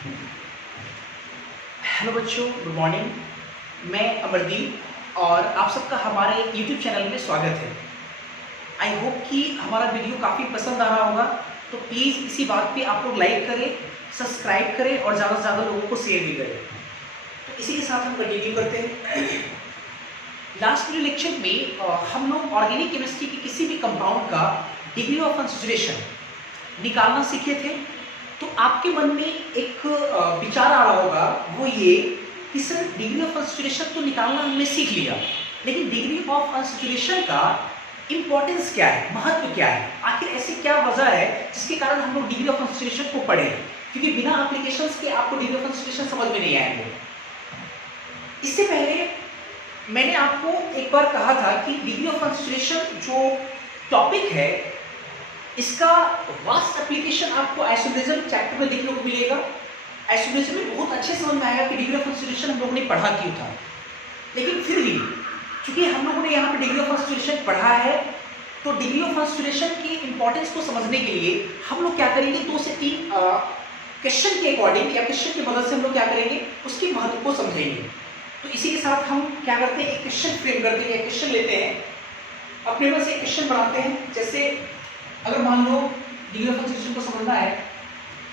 Hello बच्चों, good morning. मैं अमरदीप और आप सबका हमारे यूट्यूब चैनल में स्वागत है। आई होप कि हमारा वीडियो काफ़ी पसंद आ रहा होगा, तो प्लीज़ इसी बात पे आप लोग लाइक करें, सब्सक्राइब करें और ज़्यादा से ज़्यादा लोगों को शेयर भी करें। तो इसी के साथ हम कंटिन्यू करते हैं। लास्ट वीडियो लेक्चर में हम लोग ऑर्गेनिक केमिस्ट्री के किसी भी कंपाउंड का डिग्री ऑफ अनसैचुरेशन निकालना सीखे थे। तो आपके मन में एक विचार आ रहा होगा, वो ये कि सर डिग्री ऑफ अनसैचुरेशन तो निकालना हमने सीख लिया, लेकिन डिग्री ऑफ अनसैचुरेशन का इंपॉर्टेंस क्या है, महत्व क्या है, आखिर ऐसी क्या वजह है जिसके कारण हम लोग डिग्री ऑफ अनसैचुरेशन को पढ़े, क्योंकि बिना एप्लीकेशंस के आपको डिग्री ऑफ अनसैचुरेशन समझ में नहीं आएंगे। इससे पहले मैंने आपको एक बार कहा था कि डिग्री ऑफ अनसैचुरेशन जो टॉपिक है, इसका वास्ट एप्लीकेशन आपको आइसोमेरिज्म चैप्टर में देखने को मिलेगा। आइसोमेरिज्म में बहुत अच्छे समझ में आएगा कि डिग्री ऑफ अनसैचुरेशन हम लोगों ने पढ़ा क्यों था, लेकिन फिर भी चूंकि हम लोगों ने यहाँ पे डिग्री ऑफ अनसैचुरेशन पढ़ा है, तो डिग्री ऑफ अनसैचुरेशन की इंपॉर्टेंस को समझने के लिए हम लोग क्या करेंगे, 2 से 3 क्वेश्चन के अकॉर्डिंग या क्वेश्चन की मदद से हम लोग क्या करेंगे, उसके महत्व को समझेंगे। तो इसी के साथ हम क्या करते हैं, एक क्वेश्चन फ्रेम करते हैं, एक क्वेश्चन लेते हैं, अपने मन से एक क्वेश्चन बनाते हैं। जैसे अगर मान लो डिग्री ऑफ अनसैचुरेशन को समझना है,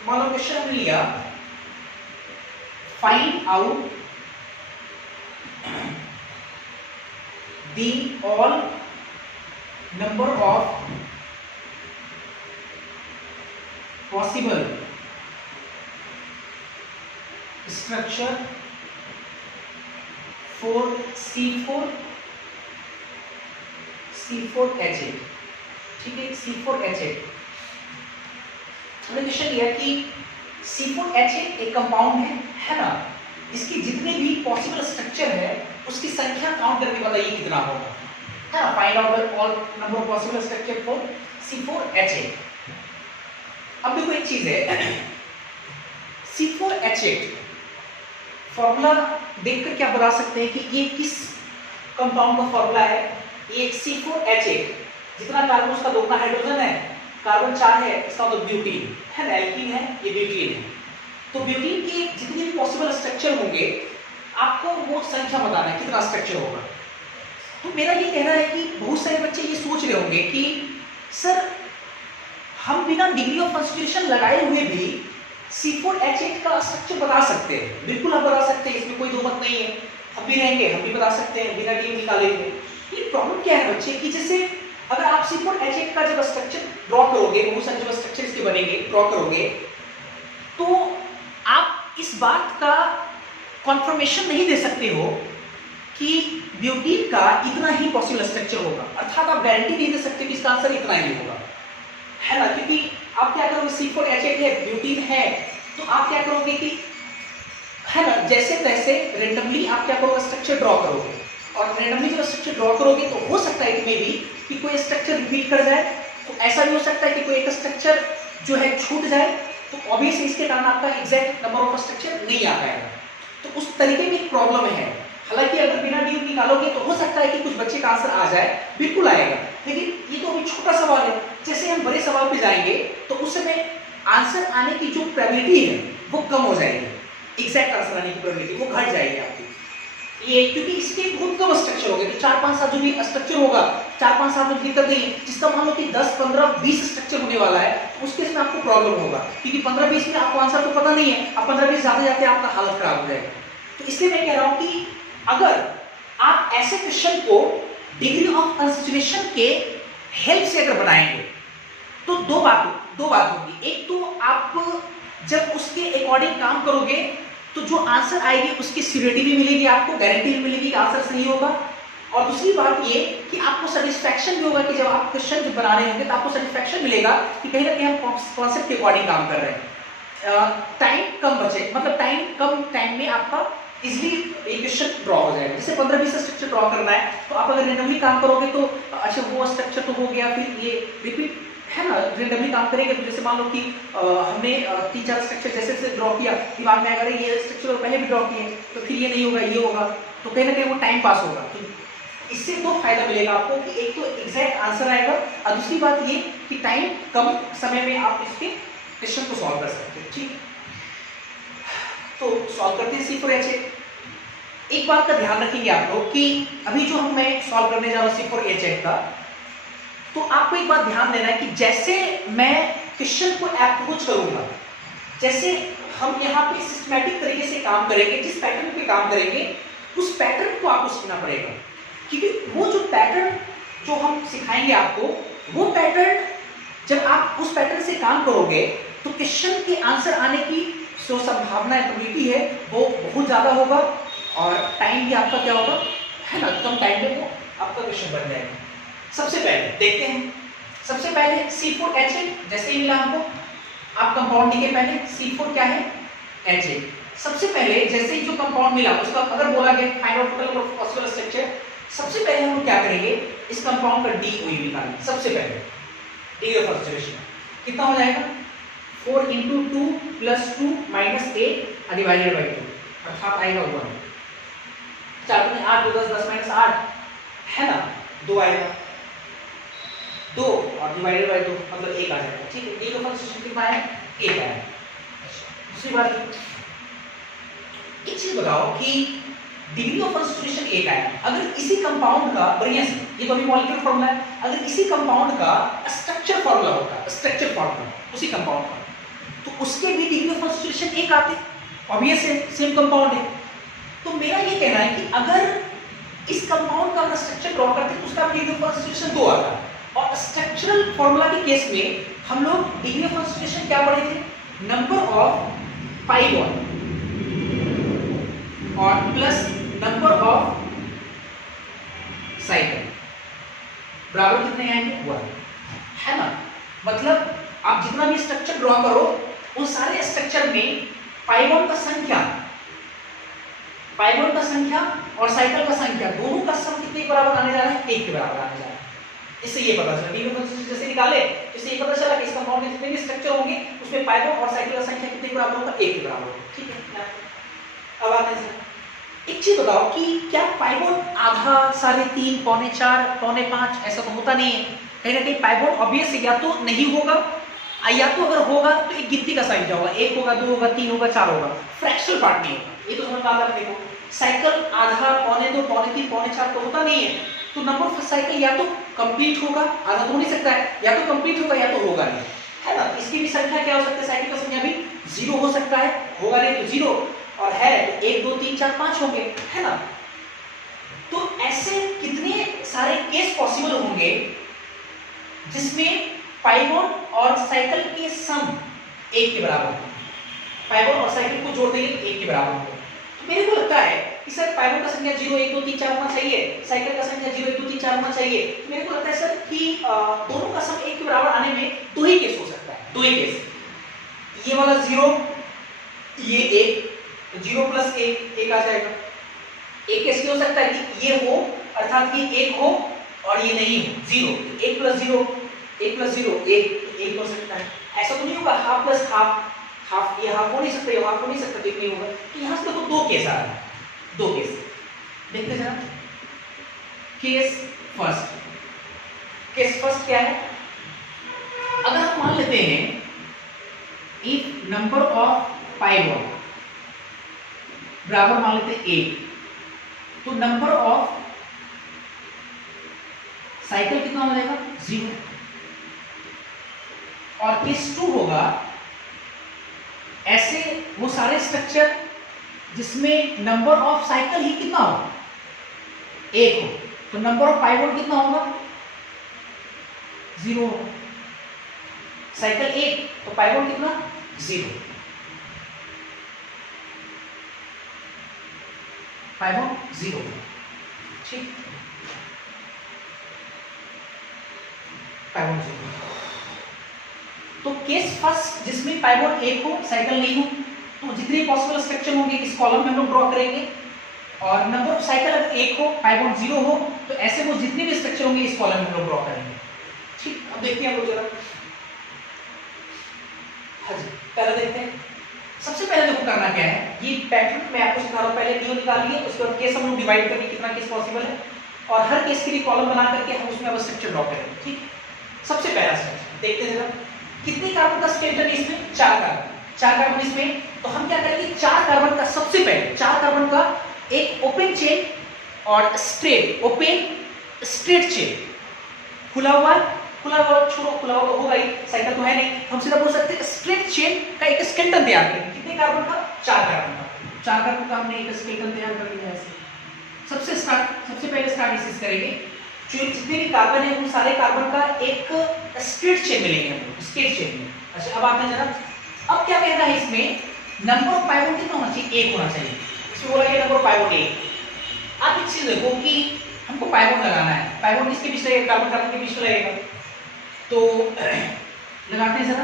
मान लो क्वेश्चन हमने लिया, find out the all number of possible structure for C4H8। ठीक है, C4H8 हमने क्वेश्चन लिया कि C4H8 एक कंपाउंड है ना, इसके जितने भी पॉसिबल स्ट्रक्चर है उसकी संख्या काउंट करके बताइए कितना होगा, है ना। Find out all number of possible structure for C4H8। अब देखो एक चीज है, C4H8 फॉर्मूला देखकर क्या बता सकते हैं कि ये किस कंपाउंड का फॉर्मूला है। ये C4H8 जितना कार्बन उसका दोगुना हाइड्रोजन है, कार्बन 4 है, इसका मतलब ब्यूटीन है ना, एल्कीन है, ये ब्यूटीन है। तो ब्यूटीन के जितने भी पॉसिबल स्ट्रक्चर होंगे आपको वो संख्या बताना है कितना स्ट्रक्चर होगा। तो मेरा ये कहना है कि बहुत सारे बच्चे ये सोच रहे होंगे कि सर हम बिना डिग्री ऑफ अनसैचुरेशन लगाए हुए भी C4H8 का स्ट्रक्चर बता सकते हैं। बिल्कुल आप बता सकते हैं, इसमें कोई दो मत नहीं है, हम भी रहेंगे, हम भी बता सकते हैं बिना डिग्री निकाले हुए। ये प्रॉब्लम क्या है बच्चे कि जैसे अगर आप C4H8 का जब स्ट्रक्चर ड्रॉ करोगे, बहुत सारे जब स्ट्रक्चर इसके बनेंगे ड्रॉ करोगे, तो आप इस बात का कॉन्फर्मेशन नहीं दे सकते हो कि ब्यूटीन का इतना ही पॉसिबल स्ट्रक्चर होगा, अर्थात आप गारंटी नहीं दे सकते कि इसका आंसर इतना ही होगा, है ना। क्योंकि आप क्या करोगे, C4H8 है, ब्यूटीन है, तो आप क्या करोगे कि है ना, जैसे तैसे रेंडमली आप क्या करोगे, स्ट्रक्चर ड्रॉ करोगे, और रेंडमली जब स्ट्रक्चर ड्रॉ करोगे तो हो सकता है कि कि कोई स्ट्रक्चर रिपीट कर जाए, तो ऐसा भी हो सकता है कि कोई एक स्ट्रक्चर जो है छूट जाए, तो ऑब्वियसली इसके कारण आपका एग्जैक्ट नंबर ऑफ स्ट्रक्चर नहीं आ पाएगा। तो उस तरीके की प्रॉब्लम है। हालांकि अगर बिना डी निकालोगे तो हो सकता है कि कुछ बच्चे का आंसर आ जाए, बिल्कुल आएगा, लेकिन ये तो अभी छोटा सवाल है। जैसे हम बड़े सवाल पे जाएंगे तो उस समय आंसर आने की जो प्रोबेबिलिटी है वो कम हो जाएगी, एग्जैक्ट आंसर आने की प्रोबेबिलिटी वो घट जाएगी आपकी। ये क्योंकि इसके बहुत कम स्ट्रक्चर हो गए, तो 4-5 सात जो भी स्ट्रक्चर होगा, 4-5 सात में दिक्कत नहीं, जिसका मान लो कि 10, 15, 20 स्ट्रक्चर होने वाला है, तो उसके इसमें आपको प्रॉब्लम होगा, क्योंकि 15-20 में आपको आंसर तो पता नहीं है, आप 15-20 जाते जाते आपका हालत खराब हो जाएगा। तो इसलिए मैं कह रहा हूं कि अगर आप ऐसे क्वेश्चन को डिग्री ऑफ अनसैचुरेशन के हेल्प से अगर बनाएंगे तो दो बात होगी। एक तो आप जब उसके अकॉर्डिंग काम करोगे तो जो आंसर आएगी उसकी सिक्योरिटी भी मिलेगी, आपको गारंटी भी मिलेगी कि आंसर सही होगा। और दूसरी बात ये कि आपको सेटिस्फैक्शन भी होगा कि जब आप क्वेश्चन जब बना रहे होंगे तो आपको सेटिस्फैक्शन मिलेगा कि कहीं ना कहीं हम कॉन्सेप्ट के अकॉर्डिंग काम कर रहे हैं। टाइम कम बचे, मतलब कम टाइम में आपका इजीली एक क्वेश्चन ड्रॉ हो जाएगा। जैसे 15-20 स्ट्रक्चर ड्रॉ करना है, तो आप अगर रेंडमली काम करोगे तो अच्छा वो स्ट्रक्चर तो हो गया, फिर ये रिपीट है ना, रेंडमली काम करेंगे तो जैसे मान लो कि हमने 3-4 स्ट्रक्चर जैसे जैसे ड्रॉ किया, दिमाग में अगर ये स्ट्रक्चर पहले भी ड्रॉ किए तो फिर ये नहीं होगा, ये होगा, तो कहीं ना कहीं वो टाइम पास होगा। तो इससे दो फायदा मिलेगा आपको कि एक तो एग्जैक्ट आंसर आएगा, और दूसरी बात ये कि टाइम कम समय में आप इसके क्वेश्चन को सॉल्व कर सकते हैं। ठीक, सॉल्व करते हैं C4H8। एक बात का ध्यान रखेंगे आप लोग कि अभी जो मैं सॉल्व करने जा रहा हूँ C4H8 का, तो आपको एक बात ध्यान देना है कि जैसे मैं क्वेश्चन को अप्रोच करूंगा, जैसे हम यहाँ पे सिस्टमैटिक तरीके से काम करेंगे, जिस पैटर्न पे काम करेंगे उस पैटर्न को आपको सीखना पड़ेगा, क्योंकि वो जो पैटर्न जो हम सिखाएंगे आपको, वो पैटर्न जब आप उस पैटर्न से काम करोगे तो क्वेश्चन के आंसर आने की जो संभावना प्रोबेबिलिटी है वो बहुत ज्यादा होगा और टाइम भी आपका क्या होगा, है ना, कम टाइम में वो आपका क्वेश्चन बन जाएगा। सबसे पहले देखते हैं, सबसे पहले C4H8 जैसे ही मिला हमको, आप कंपाउंड लिखे पहले C4 क्या है H8। सबसे पहले जैसे ही जो कंपाउंड मिला उसका अगर बोला गया find out total number of possible structure, सबसे पहले हम क्या करेंगे, इस कंपाउंड का DOE निकालेंगे। सबसे पहले डिग्री ऑफ ऑक्सीडेशन कितना हो जाएगा, 4 × 2 + 2 - 8 डिवाइडेड बाय 2, अर्थात आएगा 1। 4 × 8 2 10 10 - 8 है ना, 2 आएगा, 2 और डिवाइडेड बाय 2 मतलब 1 आ जाएगा। ठीक है, डिग्री ऑफ ऑक्सीडेशन कितना है, 1 आया। दूसरी बात, एक चीज बताओ कि डिग्री ऑफ कंसंट्रेशन 1 आया, अगर इसी कंपाउंड का, बढ़िया से, ये तो अभी मॉलिक्यूलर फार्मूला है, अगर इसी कंपाउंड का स्ट्रक्चर फार्मूला होता, स्ट्रक्चर फार्मूला उसी कंपाउंड का, तो उसके भी डिग्री ऑफ कंसंट्रेशन 1 आते, ऑब्वियस है, सेम कंपाउंड है। तो मेरा ये कहना है कि अगर इस कंपाउंड का अगर स्ट्रक्चर ड्रॉ करते तो उसका डिग्री ऑफ कंसंट्रेशन 2 आता, और स्ट्रक्चरल फार्मूला के केस में हम लोग डिग्री ऑफ कंसंट्रेशन क्या पढ़े थे, नंबर ऑफ पाई बॉन्ड और प्लस नंबर ऑफ साइकिल बराबर कितने आएंगे, 1, है ना। मतलब आप जितना भी स्ट्रक्चर ड्रॉ करो उन सारे स्ट्रक्चर में पाई बॉन्ड का संख्या, पाई बॉन्ड का संख्या और साइकिल का संख्या दोनों का सम कितने के बराबर आने जा रहा है, 1 के बराबर आने जा रहा है। इससे ये पता चला, डिग्री ऑफ कंसंट्रेशन जैसे निकाले इससे ये पता चला कि इस कंपाउंड में जितने भी स्ट्रक्चर होंगे उसमें पाई बॉन्ड और साइकिल का संख्या कितने के बराबर होगा, 1 के बराबर होगा। ठीक है, अब आते हैं, एक चीज बताओ कि क्या पाई बॉन्ड आधा, 3.5, पौने 4, पौने 5 ऐसा तो होता नहीं है, कहीं ना कहीं पाई बॉन्ड ऑब्वियस या तो नहीं होगा, या तो अगर होगा तो एक गिनती का साइन होगा, 1 होगा, 2 होगा, 3 होगा, 4 होगा, फ्रैक्शनल पार्ट नहीं होगा। ये तो समझ आता है। देखो साइकिल आधा, पौने 2, पौने 3, पौने 4 तो होता नहीं है, तो नंबर ऑफ साइकिल या तो कंप्लीट होगा, आधा तो हो नहीं सकता है, या तो कंप्लीट होगा या तो होगा नहीं, है ना। इसकी भी संख्या क्या हो सकती है, साइकिल का संख्या भी 0 हो सकता है, होगा नहीं तो 0, और है तो 1 2 3 4 5 होंगे, है ना। तो ऐसे कितने सारे केस पॉसिबल होंगे जिसमें पाई बॉन्ड और साइकिल के सम 1 के बराबर हो, पाई बॉन्ड और साइकिल को जोड़ देंगे तो 1 के बराबर हो। तो मेरे को लगता है कि सर पाई बॉन्ड का संख्या 0 1 2 3 4 होना चाहिए, साइकिल का संख्या 0 1 2 3 4 होना चाहिए। तो मेरे को लगता है सर कि दोनों का सम 1 के बराबर आने में 2 ही केस हो सकता है, 2 ही केस, ये वाला 0, ये 1, 0 + 1 आ जाएगा। एक केस क्या हो सकता है कि ये हो, अर्थात ये 1 हो और ये नहीं हो, 0, 1 + 0 1 + 0 1 हो सकता है। ऐसा तो नहीं होगा हाफ प्लस हाफ, हाफ ये हाफ हो नहीं सकता, ये हाफ हो नहीं सकता, तो नहीं होगा। तो यहाँ से देखो 2 केस आ रहा है, 2 केस देखते जरा। केस फर्स्ट क्या है, अगर हम मान लेते हैं if number of pi bond बराबर मान लेते हैं 1, तो नंबर ऑफ साइकिल कितना हो जाएगा, 0, और केस 2 होगा ऐसे वो सारे स्ट्रक्चर जिसमें नंबर ऑफ साइकिल ही कितना हो, 1 हो, तो नंबर ऑफ पाई बॉन्ड कितना होगा, 0 होगा। साइकिल 1 तो पाई बॉन्ड कितना, 0, पाई बॉन्ड 0, ठीक, पाई बॉन्ड 0। तो केस फर्स्ट जिसमें पाई बॉन्ड 1 हो, साइकिल नहीं हो, तो जितने पॉसिबल स्ट्रक्चर होंगे इस कॉलम में हम लोग ड्रॉ करेंगे, और नंबर ऑफ साइकिल अगर 1 हो, पाई बॉन्ड 0 हो, तो ऐसे वो जितने भी स्ट्रक्चर होंगे इस कॉलम में हम लोग ड्रॉ करेंगे। ठीक, अब देखते हैं हम लोग जरा, हाँ जी, पहले देखते हैं। सबसे पहले देखो करना क्या है, ये पैटर्न मैं आपको सिखा रहा हूँ, पहले डीओ निकालिए, उसके बाद केस हम लोग डिवाइड करेंगे कितना केस पॉसिबल है, और हर केस के लिए कॉलम बना करके हम उसमें अब स्ट्रक्चर ड्रॉ करेंगे। ठीक, सबसे पहला स्ट्रक्चर देखते हैं जरा, कितने कार्बन का स्केलेटन है इसमें, 4 कार्बन, 4 कार्बन इसमें, तो हम क्या करेंगे 4 कार्बन का सबसे पहले 4 कार्बन का एक ओपन चेन और स्ट्रेट ओपन स्ट्रेट चेन, खुला हुआ छोड़ो, खुला हुआ तो होगा ही, साइकिल तो है नहीं, हम सीधा बोल सकते हैं स्ट्रेट चेन का एक स्केलेटन तैयार करें। कितने कार्बन का? 4 कार्बन का। 4 कार्बन का हमने एक स्केलेटन तैयार कर लिया है। सबसे पहले स्टार्ट इसी से करेंगे। जो जितने भी कार्बन है उन सारे कार्बन का एक स्ट्रेट चेन मिलेंगे हमको, स्ट्रेट चेन में। अच्छा अब आते हैं जरा, अब क्या कहना है इसमें, नंबर ऑफ पाइवोट कितना होना चाहिए? 1 होना चाहिए। इसमें बोला गया नंबर ऑफ पाइवोट 1। आप एक चीज देखो कि हमको पाइवोट लगाना है, पाइवोट किसके बीच लगेगा? कार्बन कार्बन के बीच लगेगा, तो लगाते हैं जरा।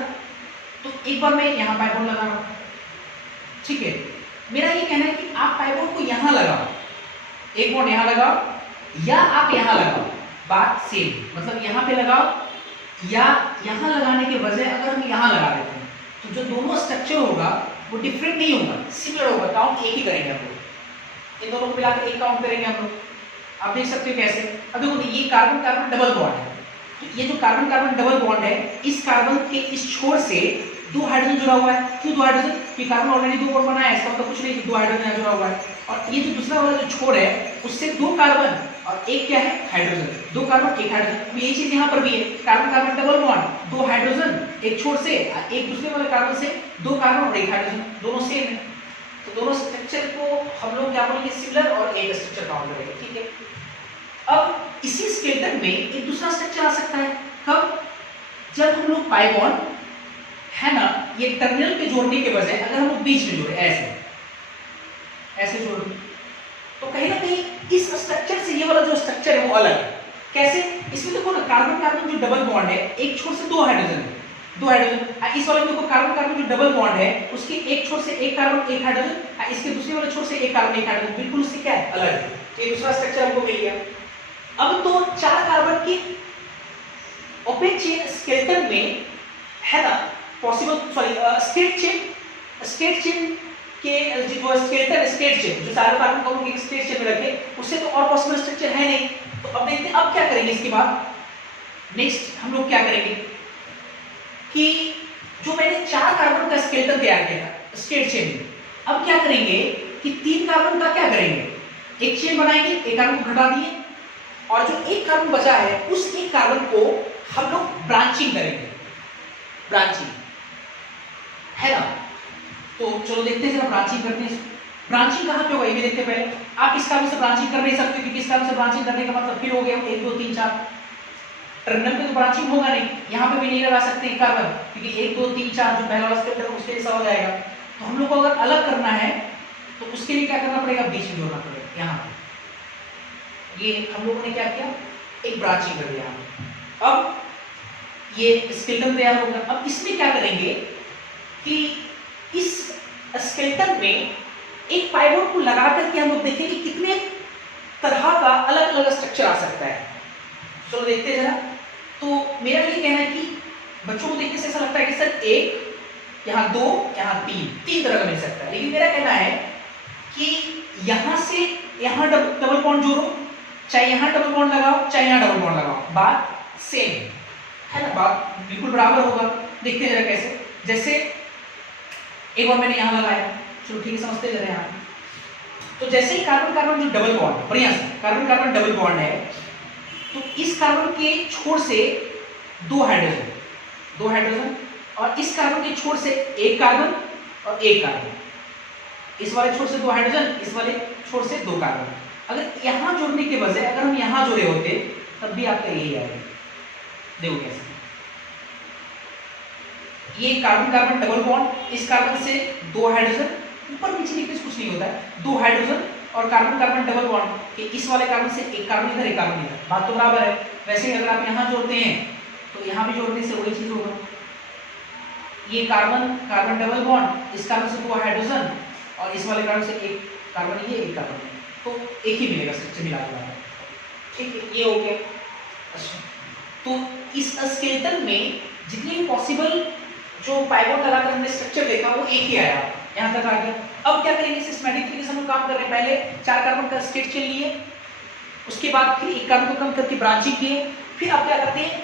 तो एक बार मैं यहाँ पाइवोट लगा रहा हूँ, ठीक है। मेरा ये कहना है कि आप पाइवोट को यहाँ लगाओ, एक बॉन्ड यहाँ लगाओ या आप यहाँ लगाओ, बात सेम, मतलब यहाँ पे लगाओ या यहाँ लगाने के बजाय अगर हम यहाँ लगा देते हैं तो जो दोनों स्ट्रक्चर होगा वो डिफरेंट नहीं होगा, सिमिलर होगा, काउंट एक ही करेंगे हम लोग, इन दोनों को मिलाकर एक काउंट करेंगे हम लोग। आप देख सकते हो कैसे। अब देखो ये कार्बन कार्बन डबल बॉन्ड है, ये जो कार्बन कार्बन डबल बॉन्ड है, इस कार्बन के इस छोर से 2 हाइड्रोजन जुड़ा हुआ है। क्यों 2 हाइड्रोजन? क्योंकि कार्बन ऑलरेडी 2 बॉन्ड बनाया है, इसका मतलब कुछ नहीं कि 2 हाइड्रोजन यहाँ जुड़ा हुआ है। और ये जो दूसरा वाला जो छोर है उससे 2 कार्बन और एक क्या है? हाइड्रोजन। 2 carbon 1 hydrogen. ये चीज यहाँ पर भी है, carbon carbon double bond, 2 hydrogen एक छोर से, एक दूसरे वाले कार्बन से 2 कार्बन और 1 हाइड्रोजन, दोनों सेम है। तो दोनों स्ट्रक्चर को हम लोग क्या बोलेंगे? सिमिलर, और एक स्ट्रक्चर काउंट करेंगे, ठीक है। अब इसी स्केलेटन में एक दूसरा स्ट्रक्चर आ सकता है। कब? जब हम लोग पाई बॉन्ड है ना, ये टर्मिनल पे जोड़ने के बजाय अगर हम लोग बीच में जोड़े, ऐसे जोड़े, तो कहीं ना कहीं इस स्ट्रक्चर से ये वाला जो स्ट्रक्चर है वो अलग है। कैसे? इसमें देखो ना, कार्बन कार्बन जो डबल बॉन्ड है, एक छोर से 2 हाइड्रोजन है, 2 हाइड्रोजन। इस वाले में देखो कार्बन कार्बन जो डबल बॉन्ड है उसके एक छोर से एक कार्बन एक हाइड्रोजन, इसके दूसरे वाले छोर से एक कार्बन एक हाइड्रोजन, बिल्कुल उससे क्या है? अलग है। तो ये दूसरा स्ट्रक्चर हमको मिल गया। अब तो 4 कार्बन की ओपन चेन स्केलेटन में है ना पॉसिबल, सॉरी स्ट्रेट चेन के जो स्केलेटन स्ट्रेट चेन जो सारे कार्बन को एक स्ट्रेट चेन में रखे, उससे तो और पॉसिबल स्ट्रक्चर है नहीं। तो अब देखते हैं अब क्या करेंगे। इसके बाद नेक्स्ट हम लोग क्या करेंगे कि जो मैंने 4 कार्बन का स्केलेटन तैयार किया था स्ट्रेट चेन में, अब क्या करेंगे कि 3 कार्बन का क्या करेंगे? एक चेन बनाएंगे, एक कार्बन को घटा दिए, और जो एक कार्बन बचा है उस एक कार्बन को हम लोग ब्रांचिंग करेंगे, ब्रांचिंग है ना। तो चलो देखते हैं जरा ब्रांचिंग करते हैं। ब्रांचिंग कहाँ पे होगा ये भी देखते हैं पहले। आप इस कार्बन से ब्रांचिंग कर नहीं सकते, क्योंकि इस कार्बन से ब्रांचिंग करने का मतलब फिर हो गया 1 2 3 4, टर्मिनल पे तो ब्रांचिंग होगा नहीं, यहाँ पे भी नहीं लगा सकते कार्बन, क्योंकि 1 2 3 4 जो पहला वाला स्टेप है उसके हिस्सा हो जाएगा। तो हम लोग को अगर अलग करना है तो उसके लिए क्या करना पड़ेगा? बीच में जोड़ना पड़ेगा। यहाँ ये हम लोगों ने क्या किया? एक ब्रांचिंग कर दिया। अब ये स्केलेटन तैयार होगा। अब इसमें क्या करेंगे कि इस स्केलेटन में एक पाइवोट को लगा करके हम लोग देखेंगे कितने तरह का अलग अलग स्ट्रक्चर आ सकता है। चलो देखते हैं जरा। तो मेरा ये कहना है कि बच्चों को देखने से ऐसा लगता है कि सर 1 यहाँ 2 यहाँ 3 तरह का मिल सकता है, लेकिन मेरा कहना है कि यहाँ से यहाँ डबल बॉन्ड जोड़ो, चाहे यहाँ डबल बॉन्ड लगाओ चाहे यहाँ डबल बॉन्ड लगाओ, बात सेम है ना, बात बिल्कुल बराबर होगा। देखते हैं जरा कैसे। जैसे एक बार मैंने यहाँ लगाया, चलो ठीक है समझते जरा यहाँ। तो जैसे ही कार्बन कार्बन जो डबल बॉन्ड, बढ़िया से कार्बन कार्बन डबल बॉन्ड है, तो इस कार्बन के छोर से 2 हाइड्रोजन और इस कार्बन के छोर से एक कार्बन और एक कार्बन, इस वाले छोर से 2 हाइड्रोजन, इस वाले छोर से 2 कार्बन। अगर यहाँ जोड़ने के बजाय अगर हम यहाँ जोड़े होते तब भी आपका यही आएगा। देखो कैसे, ये कार्बन कार्बन डबल बॉन्ड, इस कार्बन से 2 हाइड्रोजन, ऊपर नीचे लिखने से कुछ नहीं होता है, 2 हाइड्रोजन और कार्बन कार्बन डबल बॉन्ड के इस वाले कार्बन से एक कार्बन इधर एक कार्बन इधर, बात तो बराबर है। वैसे ही अगर आप यहाँ जोड़ते हैं तो यहाँ भी जोड़ने से वही चीज होगा। ये कार्बन कार्बन डबल बॉन्ड, इस कार्बन से 2 हाइड्रोजन और इस वाले कार्बन से एक कार्बन, ये एक कार्बन, तो एक ही मिलेगा स्ट्रक्चर मिला के। ठीक है, ये हो गया। अच्छा, तो इस स्केलेटन में जितने भी पॉसिबल जो पाइवोट लगाकर हमने स्ट्रक्चर देखा वो एक ही आया, यहाँ तक आ गया। अब क्या करेंगे? सिस्टमैटिक तरीके से हम लोग काम कर रहे हैं। पहले 4 कार्बन का स्ट्रेट चेन लिए, उसके बाद फिर एक कार्बन को कम करके ब्रांचिंग किए, फिर आप क्या करते हैं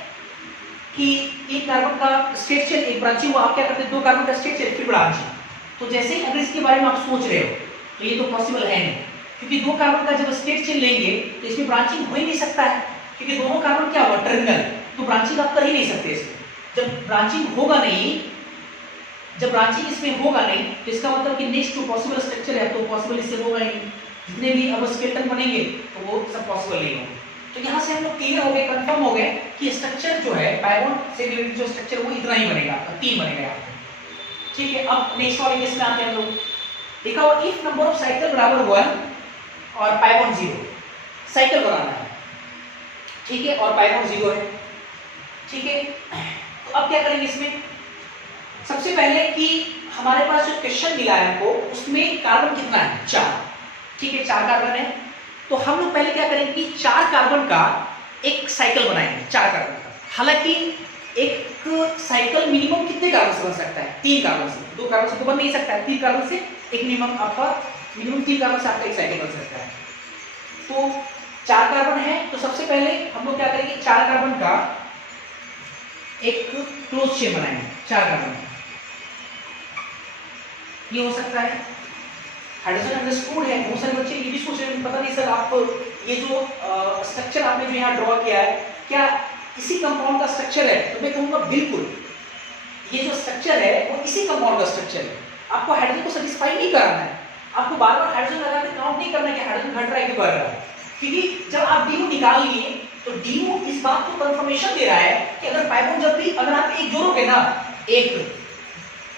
कि एक कार्बन का स्टेट चेन एक ब्रांचिंग हुआ, आप क्या करते हैं, दो कार्बन का स्टेट चेन फिर ब्रांचिंग। तो जैसे ही अगर इसके बारे में आप सोच रहे हो तो ये तो पॉसिबल है नहीं, क्योंकि दो कार्बन का जब स्टेट चेन लेंगे तो इसमें ब्रांचिंग हो ही नहीं सकता है, क्योंकि दोनों कार्बन क्या हुआ, टर्मिनल, तो ब्रांचिंग आप कर ही नहीं सकते इसमें। जब ब्रांचिंग होगा नहीं, जब ब्रांचिंग इसमें होगा नहीं, तो इसका मतलब कि नेक्स्ट जो पॉसिबल स्ट्रक्चर है तो पॉसिबल इससे होगा ही नहीं। जितने भी अब स्केलेटन बनेंगे तो वो सब पॉसिबल नहीं होंगे। तो यहाँ से हम लोग क्लियर हो गए, कंफर्म हो गए कि स्ट्रक्चर जो है pi बॉन्ड से रिलेटेड जो स्ट्रक्चर वो इतना ही बनेगा, 3 बनेगा यहाँ पे। ठीक है, अब नेक्स्ट वाले केस में आते हैं हम लोग। देखा हुआ इफ नंबर ऑफ साइकिल बराबर 1 और pi बॉन्ड 0, साइकिल बनाना है, ठीक है, और pi बॉन्ड 0 है, ठीक है। तो अब क्या करेंगे इसमें, सबसे पहले कि हमारे पास जो क्वेश्चन मिला है हमको उसमें कार्बन कितना है, 4, ठीक है, 4 कार्बन है। तो हम लोग पहले क्या करेंगे कि 4 कार्बन का एक साइकिल बनाएंगे, 4 कार्बन का। हालांकि एक साइकिल मिनिमम कितने कार्बन से बन सकता है, 3 कार्बन से, 2 कार्बन से तो बन नहीं सकता है, 3 कार्बन से एक मिनिमम आपका, मिनिमम 3 कार्बन से आपका एक साइकिल बन सकता है। तो 4 कार्बन है, तो सबसे पहले हम लोग क्या करेंगे, 4 कार्बन का एक क्लोज चेन बनाएंगे, 4 कार्बन का। ये हो सकता है हाइड्रोजन अंडरस्टूड है। बहुत सारे बच्चे ये भी सोच रहे हैं पता नहीं सर आप ये जो स्ट्रक्चर आपने जो यहाँ ड्रॉ किया है क्या इसी कंपाउंड का स्ट्रक्चर है, तो मैं कहूँगा बिल्कुल ये जो स्ट्रक्चर है वो इसी कंपाउंड का स्ट्रक्चर है। आपको हाइड्रोजन को सेटिस्फाई नहीं कराना है, आपको बार बार हाइड्रोजन लगा के काउंट नहीं करना है कि हाइड्रोजन घट रहा है कि बढ़ रहा है, क्योंकि जब आप डीयू निकाल लिए तो डीयू इस बात को कंफर्मेशन दे रहा है कि अगर पाई बॉन्ड जब भी अगर आप एक जोड़ोगे ना, एक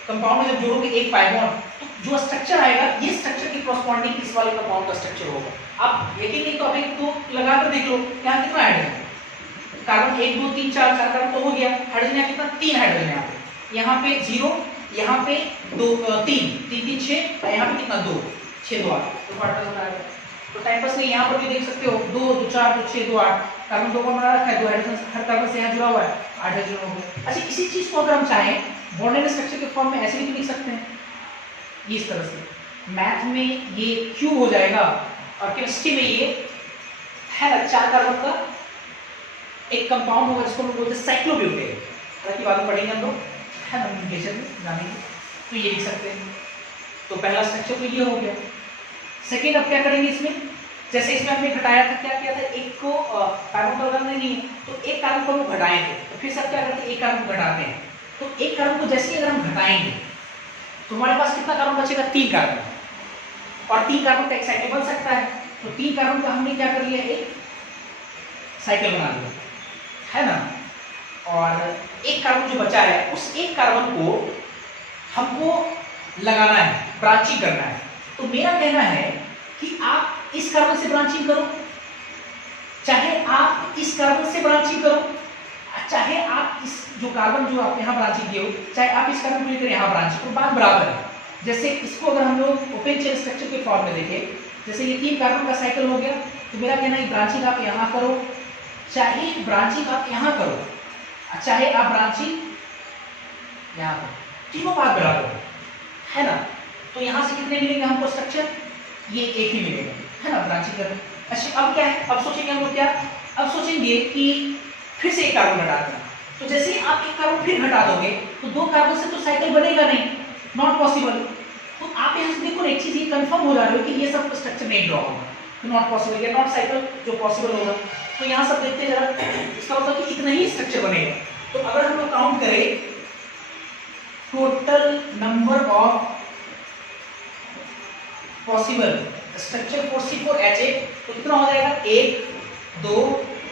कंपाउंड में जब जोड़ोगे एक पाई बॉन्ड, तो जो स्ट्रक्चर आएगा ये स्ट्रक्चर की कॉरस्पॉन्डिंग इस वाले कंपाउंड का स्ट्रक्चर होगा। आप यकीन नहीं तो आप एक तो लगा कर देख लो यहाँ कितना हाइड्रोजन, कार्बन 1 2 3 4 4 कार्बन तो हो गया, हाइड्रोजन यहाँ कितना, 3 हाइड्रोजन यहाँ पे 0, यहाँ पे 2 3 3 3 6 और यहाँ पे कितना 2 6 2 8, तो हाइड्रोजन आएगा। तो टाइम पास नहीं, यहाँ पर भी देख सकते हो 2 2 4 2 6 2 8, कार्बन 2 बना रखा है, 2 हाइड्रोजन हर कार्बन से यहाँ जुड़ा हुआ है, 8 हाइड्रोजन हो गए। अच्छा इसी चीज को अगर हम चाहें बॉन्डेड स्ट्रक्चर के फॉर्म में ऐसे भी लिख सकते हैं, इस तरह से मैथ में ये क्यूब हो जाएगा और केमिस्ट्री में ये है ना 4 कार्बन का एक कंपाउंड होगा जिसको हम बोलते हैं साइक्लोब्यूटेन, हालांकि बाद में पढ़ेंगे हम लोग, है ना नोमेनक्लेचर में जानेंगे, तो ये लिख सकते हैं। तो पहला स्ट्रक्चर तो ये हो गया। सेकेंड अब क्या करेंगे इसमें, जैसे इसमें हमने घटाया था, क्या किया था, एक को कार्बन को लगाना नहीं है तो एक कार्बन को हम घटाए थे, तो फिर सब क्या करते हैं एक कार्बन को घटाते हैं, तो एक कार्बन को जैसे ही अगर हम घटाएंगे तो हमारे पास कितना कार्बन बचेगा, 3 कार्बन, और 3 कार्बन का एक साइकिल बन सकता है। तो 3 कार्बन का हमने क्या कर लिया, एक साइकिल बना लिया, है ना। और एक कार्बन जो बचा है उस एक कार्बन को हमको लगाना है, ब्रांचिंग करना है। तो मेरा कहना है कि आप इस कार्बन से ब्रांचिंग करो, चाहे आप इस कार्बन से ब्रांचिंग करो, चाहे आप इस जो कार्बन जो आप यहाँ ब्रांचिंग किए हो, चाहे आप इस कार्बन को लेकर यहाँ ब्रांचिंग करो, बात बराबर है। जैसे इसको अगर हम लोग ओपन चेन स्ट्रक्चर के फॉर्म में देखें, जैसे ये 3 कार्बन का साइकिल हो गया, तो मेरा कहना है ब्रांचिंग आप यहाँ करो, चाहे ब्रांचिंग आप यहाँ करो, चाहे आप ब्रांचिंग यहाँ करो, तीनों बात बराबर है ना। तो यहाँ से कितने मिलेंगे हमको स्ट्रक्चर, ये एक ही मिलेगा, है ना, ब्रांचिंग करना। अच्छा अब क्या है, अब सोचेंगे हम लोग क्या, अब सोचेंगे कि फिर से एक कार्बन घटा देना। तो जैसे ही आप एक कार्बन फिर घटा दोगे तो 2 कार्बन से तो साइकिल बनेगा नहीं, नॉट पॉसिबल। तो आप यहाँ से देखो एक चीज ये कंफर्म हो जा रही हो कि ये सब स्ट्रक्चर नहीं ड्रॉ होगा, तो नॉट पॉसिबल, या नॉट साइकिल जो पॉसिबल होगा। तो यहाँ सब देखते हैं जरा, इसका मतलब कि इतना ही स्ट्रक्चर बनेगा। तो अगर हम लोग काउंट करें total number of possible structure for C4H8 तो कितना हो जाएगा, 1 2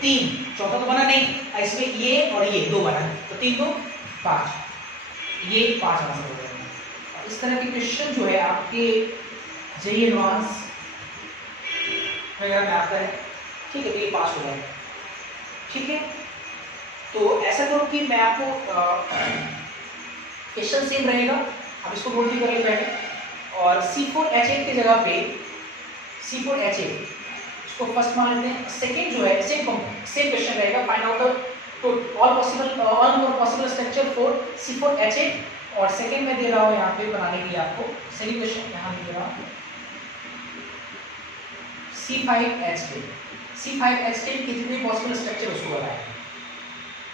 3, चौथा तो बना नहीं, इसमें ये और ये 2 बना, तो 3 2 5, ये 5 आंसर हो जाएगा। इस तरह के क्वेश्चन जो है आपके जेईई एडवांस वगैरह में आता है, ठीक है, तो ये पास हो जाएगा, ठीक है। तो ऐसा करो कि मैं आपको क्वेश्चन सेम रहेगा, आप इसको नोट भी कर ले पहले, और C4H8 की जगह पे C4H8 इसको फर्स्ट मान लेते हैं, सेकंड जो है सेम क्वेश्चन रहेगा, find out all number possible structure for C4H8, और सेकंड में दे रहा हूँ यहाँ पे बनाने के लिए आपको सेकंड क्वेश्चन यहाँ दे रहा हूँ C5H10 के जितने पॉसिबल स्ट्रक्चर उसको बताएं,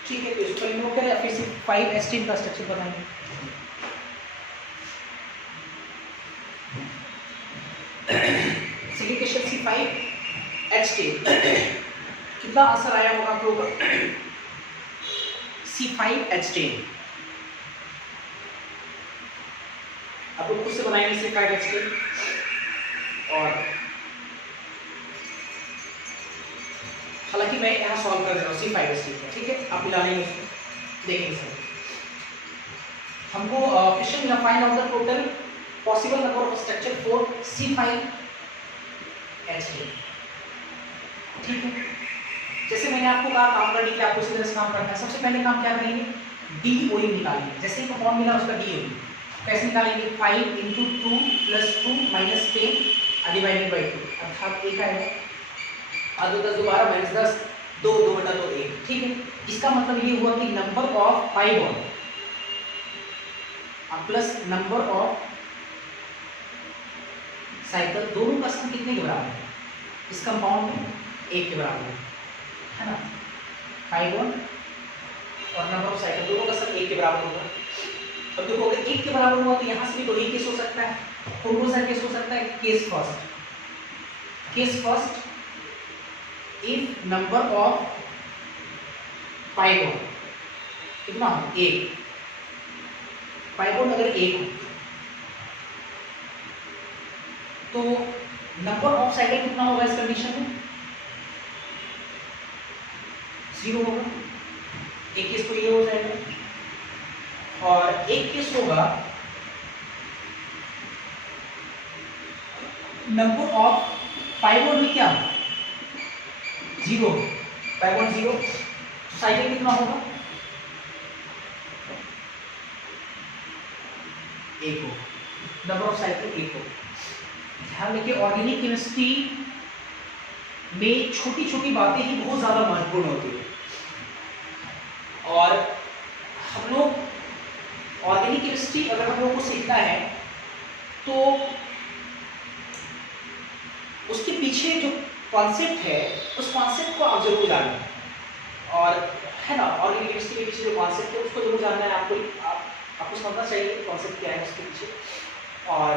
ठीक है, तो इसको रिमूव करें, फिर से 5 एस्टीन का स्ट्रक्चर बनाएंगे। सिलिकेशन C5H10 कितना आंसर आया होगा आप लोगों का? C5H10 अब लोग खुद से बनाएंगे C5H10 और हालांकि मैं यहाँ सॉल्व कर रहा हूँ C5H10, ठीक है, आप मिला लेंगे उसको, देखेंगे सर। हमको क्वेश्चन मिला find out the total possible number of structure for C5H10, ठीक है। जैसे मैंने आपको कहा काम करने के लिए आपको इसी तरह से काम करना है। सबसे पहले काम क्या करेंगे, DOE निकालेंगे। जैसे ही कंपाउंड मिला उसका DOE कैसे निकालेंगे, 5 × 2 + 2 - 10 डिवाइडेड बाई 2 अर्थात 1 आएगा। 2 × 10 = 12 - 10 2 2 बटा 2 1, ठीक है। इसका मतलब ये हुआ कि number of pi bond plus number of cycle दोनों का सम कितने के बराबर है? इस कंपाउंड में 1 के बराबर है ना। पाई बॉन्ड और नंबर ऑफ साइकिल दोनों का सम 1 के बराबर होगा। अब देखो अगर 1 के बराबर हुआ तो यहाँ से भी तो यही केस हो सकता है। कौन सा केस हो सकता है? Case first if number of pi bond कितना हो? 1। पाई बॉन्ड अगर 1 हो तो नंबर ऑफ साइकिल कितना होगा इस कंडीशन में? 0 होगा। एक केस तो ये हो जाएगा और एक केस होगा नंबर ऑफ पाई बॉन्ड में क्या 0, पाई बॉन्ड 0, साइकिल कितना होगा? 1 हो, नंबर ऑफ साइकिल 1 हो। ध्यान रखिए ऑर्गेनिक केमिस्ट्री में छोटी छोटी बातें ही बहुत ज्यादा महत्वपूर्ण होती है और हम लोग ऑर्गेनिक केमिस्ट्री अगर हम लोग को सीखना है तो उसके पीछे जो कॉन्सेप्ट है उस कॉन्सेप्ट को आप जरूर जानना और है ना। ऑर्गेनिक केमिस्ट्री के पीछे जो कॉन्सेप्ट है उसको जरूर जानना है। आपको समझना चाहिए कॉन्सेप्ट क्या है उसके पीछे और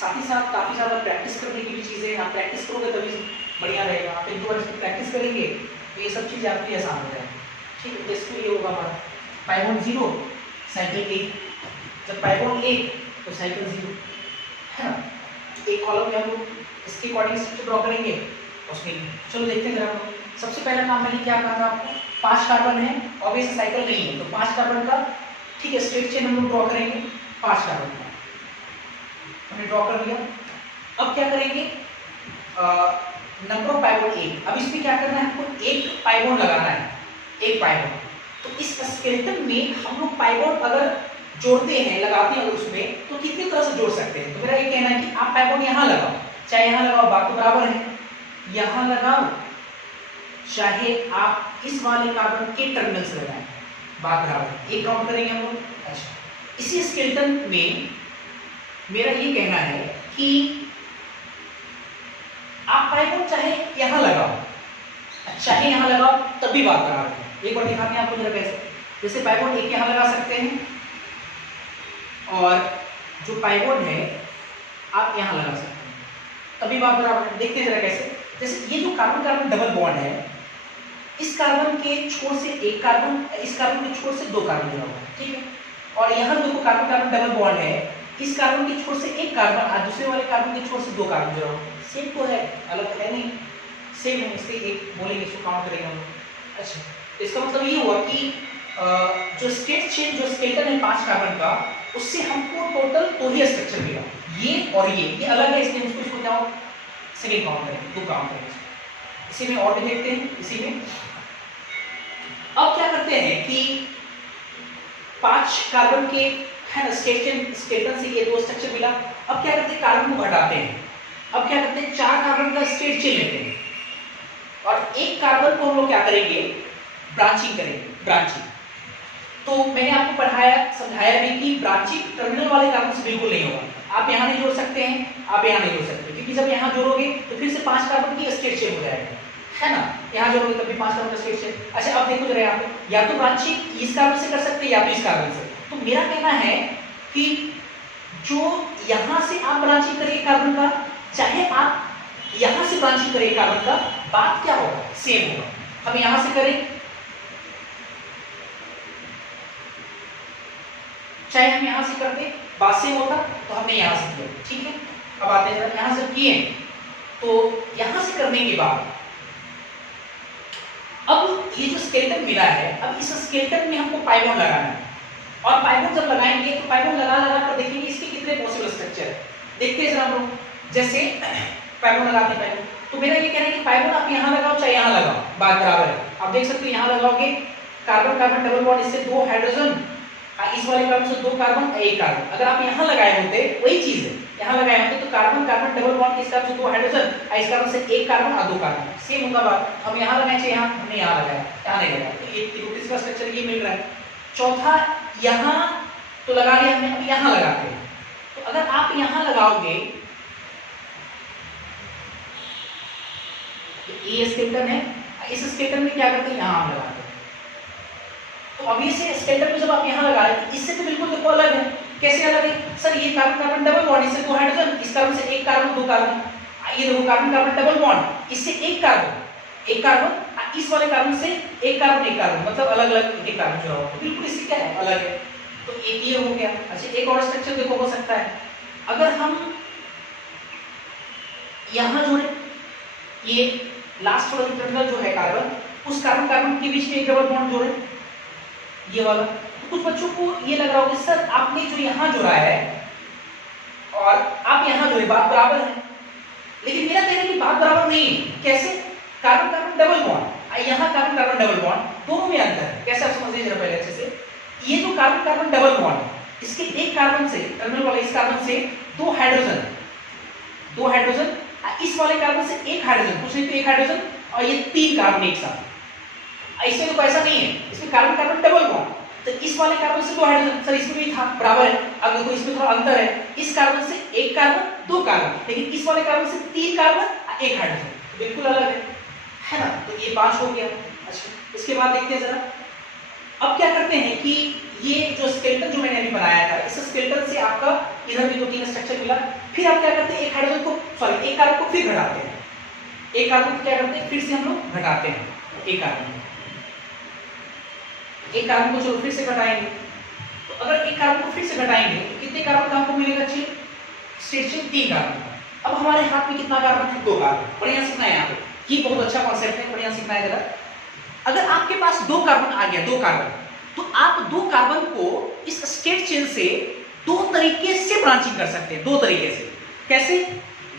साथ ही साथ काफ़ी ज़्यादा प्रैक्टिस करने की भी चीज़ें आप प्रैक्टिस करोगे तभी बढ़िया रहेगा। आप एक दो बार प्रैक्टिस करेंगे तो ये सब चीज़ें आपके लिए आसान हो जाएगी, ठीक है। तो इसको ये होगा हमारा पाई बॉन्ड 0 साइकिल 1, जब पाई बॉन्ड 1 तो साइकिल 0 है ना। एक कॉलम में हम लोग इसके अकॉर्डिंग स्ट्रक्चर ड्रॉ करेंगे उसमें। चलो देखते हैं जरा। सबसे पहला काम मैंने क्या कहा था आपको, 5 कार्बन है ऑब्वियसली साइकिल नहीं है तो 5 कार्बन का, ठीक है, स्ट्रेट चेन हम लोग ड्रॉ करेंगे 5 कार्बन का हमने ड्रॉ कर दिया। अब क्या करेंगे, नंबर ऑफ पाई बॉन्ड 1। अब इसमें क्या करना है, हमको 1 पाई बॉन्ड लगाना है, 1 पाई बॉन्ड। तो इस स्केलेटन में हम लोग पाई बॉन्ड अगर जोड़ते हैं लगाते हैं उसमें तो कितनी तरह से जोड़ सकते हैं। तो मेरा ये कहना है कि आप पाई बॉन्ड यहाँ लगाओ, चाहे यहाँ लगाओ बात तो बराबर है, यहाँ लगाओ चाहे आप इस वाले कार्बन के टर्मिनल से लगाएं, बात बराबर है। एक काउंट करेंगे हम लोग। अच्छा, इसी स्केलेटन में मेरा ये कहना है कि आप पाई बॉन्ड चाहे यहां लगाओ चाहे यहां लगाओ तभी बात बराबर है। एक बार दिखाते हैं आपको जरा कैसे। जैसे पाई बॉन्ड एक यहां लगा सकते हैं और जो पाई बॉन्ड है आप यहां लगा सकते हैं तभी बात बराबर है। देखते हैं जरा कैसे। जैसे ये जो कार्बन कार्बन डबल बॉन्ड है, इस कार्बन के छोर से एक कार्बन, इस कार्बन के छोर से 2 कार्बन जुड़ा हुआ है, ठीक है। और यहाँ जो कार्बन कार्बन डबल बॉन्ड है, इस कार्बन के छोर से एक कार्बन और दूसरे वाले कार्बन के छोर से 2 कार्बन जुड़ा हुआ है। सेम तो है, अलग है नहीं, सेम है, इसलिए एक बोलेंगे, इसको काउंट करेंगे हम लोग। अच्छा, इसका मतलब ये हुआ कि जो स्ट्रेट चेन जो स्केलेटन है 5 कार्बन का, उससे हमको टोटल 2 ही स्ट्रक्चर मिला, ये और ये अलग है, इसलिए इसको क्या सेकेंड काउंट करेंगे, 2 काउंट करेंगे। इसी में और भी देखते हैं। इसी में अब क्या करते हैं कि 5 कार्बन के है ना स्केलेटन से ये 2 स्ट्रक्चर मिला। अब क्या करते हैं, कार्बन को घटाते हैं। अब क्या करते हैं, 4 कार्बन का स्ट्रेट चेन लेते हैं और एक कार्बन को हम लोग क्या करेंगे, ब्रांचिंग करेंगे, ब्रांचिंग। तो मैंने आपको पढ़ाया समझाया भी कि ब्रांचिंग टर्मिनल वाले कार्बन से बिल्कुल नहीं होगा। आप यहाँ नहीं जोड़ सकते हैं, आप यहाँ नहीं जोड़ सकते, क्योंकि जब यहाँ जोड़ोगे तो फिर से 5 कार्बन की स्ट्रेट चेन हो जाएगा, है ना, यहाँ जोड़ोगे तब भी 5 कार्बन का स्टेट चेन। अच्छा अब देखो जरा यहाँ पे, या तो ब्रांचिंग इस कार्बन से कर सकते हैं या तो इस कार्बन से। तो मेरा कहना है कि जो यहाँ से आप ब्रांचिंग करिए कार्बन का, चाहे आप यहाँ से ब्रांचिंग करिए कार्बन का, बात क्या होगा, सेम होगा। हम यहाँ से करें चाहे हम यहाँ से करते बात सेम होता, तो हमने यहाँ से किया, ठीक है। अब आते हैं यहाँ से किए, तो यहाँ से करने के बाद अब ये जो स्केलेटन मिला है, अब इस स्केलेटन में हमको पाइबोन लगाना है, और पाइबोन जब लगाएंगे तो पाइबोन लगा कर देखेंगे इसके कितने पॉसिबल स्ट्रक्चर है। देखते हैं जरा हम लोग, जैसे पाइबोन लगाते हैं पाइबोन, तो मेरा ये कहना है कि पाइबोन आप यहाँ लगाओ चाहे यहाँ लगाओ, बात बराबर है। आप देख सकते हो यहाँ लगाओगे कार्बन कार्बन डबल बॉन्ड, इससे 2 हाइड्रोजन, इस वाले कार्बन से 2 कार्बन, 1 कार्बन। अगर आप यहाँ लगाए होते, वही चीज है, यहाँ लगाए होते तो कार्बन कार्बन डबल बॉन्ड, इस कार्बन से 2 हाइड्रोजन, इस कार्बन से 1 कार्बन और 2 कार्बन, सेम होगा बात। हम यहाँ लगाए चाहिए, यहाँ हमने यहाँ लगाया, यहाँ नहीं लगाया, तो ये इसका स्ट्रक्चर ये मिल रहा है। चौथा यहाँ तो लगा लिया हमने, अब यहाँ लगाते हैं। तो अगर आप यहाँ लगाओगे, ये स्केलेटन है, इस स्केलेटन में क्या करते हैं, यहाँ हम लगाते हैं। तो अब ये स्केलेटन में जब आप यहाँ लगा रहे हैं, इससे तो बिल्कुल देखो अलग है। कैसे अलग है सर, ये कार्बन कार्बन डबल बॉन्ड, इससे 2 हाइड्रोजन, इस कार्बन से 1 कार्बन 2 कार्बन, ये देखो कार्बन कार्बन डबल बॉन्ड, इससे 1 कार्बन 1 कार्बन, इस वाले कार्बन से 1 कार्बन 1 कार्बन, मतलब अलग अलग 1 कार्बन जुड़ा हुआ, बिल्कुल इससे क्या है, अलग है। तो एक ये हो गया। अच्छा एक और स्ट्रक्चर देखो हो सकता है, अगर हम यहाँ जोड़े, ये लास्ट वाला टर्मिनल जो है कार्बन, उस कार्बन कार्बन के बीच में एक डबल बॉन्ड जोड़े, ये वाला। तो कुछ बच्चों को ये लग रहा होगा सर आपने जो यहाँ जोड़ा है और आप यहाँ जोड़े, बात बराबर है, लेकिन मेरा कहना है कि बात बराबर नहीं है। कैसे, कार्बन कार्बन डबल बॉन्ड, यहाँ कार्बन कार्बन डबल बॉन्ड, दोनों में अंतर है। कैसे आप समझिए जरा पहले अच्छे से, ये जो कार्बन कार्बन डबल बॉन्ड है, इसके एक कार्बन से, टर्मिनल वाले इस कार्बन से 2 हाइड्रोजन, 2 हाइड्रोजन, इस वाले कार्बन से 1 हाइड्रोजन, कुछ नहीं तो 1 हाइड्रोजन, और ये 3 कार्बन एक साथ। इसमें तो ऐसा नहीं है, इसमें कार्बन कार्बन डबल बॉन्ड, तो इस वाले कार्बन से 2 हाइड्रोजन, सर इसमें भी था बराबर है। अब देखो इसमें थोड़ा अंतर है, इस कार्बन से 1 कार्बन 2 कार्बन, लेकिन इस वाले कार्बन से 3 कार्बन 1 हाइड्रोजन, बिल्कुल अलग है ना। तो ये 5 हो गया। अच्छा इसके बाद देखते हैं जरा, अब क्या करते हैं कि ये जो स्केलेटन जो मैंने अभी बनाया था, इस स्केलेटन से आपका इधर भी 2-3 स्ट्रक्चर मिला, फिर आप क्या करते हैं, 1 हाइड्रोजन को, सॉरी 1 कार्बन को फिर घटाते हैं, 1 कार्बन को क्या करते हैं, फिर से हम लोग घटाते हैं, 1 कार्बन को चलो फिर से घटाएंगे। तो अगर 1 कार्बन को फिर से घटाएंगे तो कितने कार्बन का हमको मिलेगा, चेन स्टेट चेन 3 कार्बन का। अब हमारे हाथ में कितना कार्बन है, 2 कार्बन। बढ़िया सीखना है यहाँ पे, ये बहुत अच्छा कॉन्सेप्ट है, बढ़िया सीखना है जरा। अगर आपके पास 2 कार्बन आ गया, 2 कार्बन, तो आप 2 कार्बन को इस स्टेट चेन से 2 तरीके से ब्रांचिंग कर सकते हैं, 2 तरीके से। कैसे,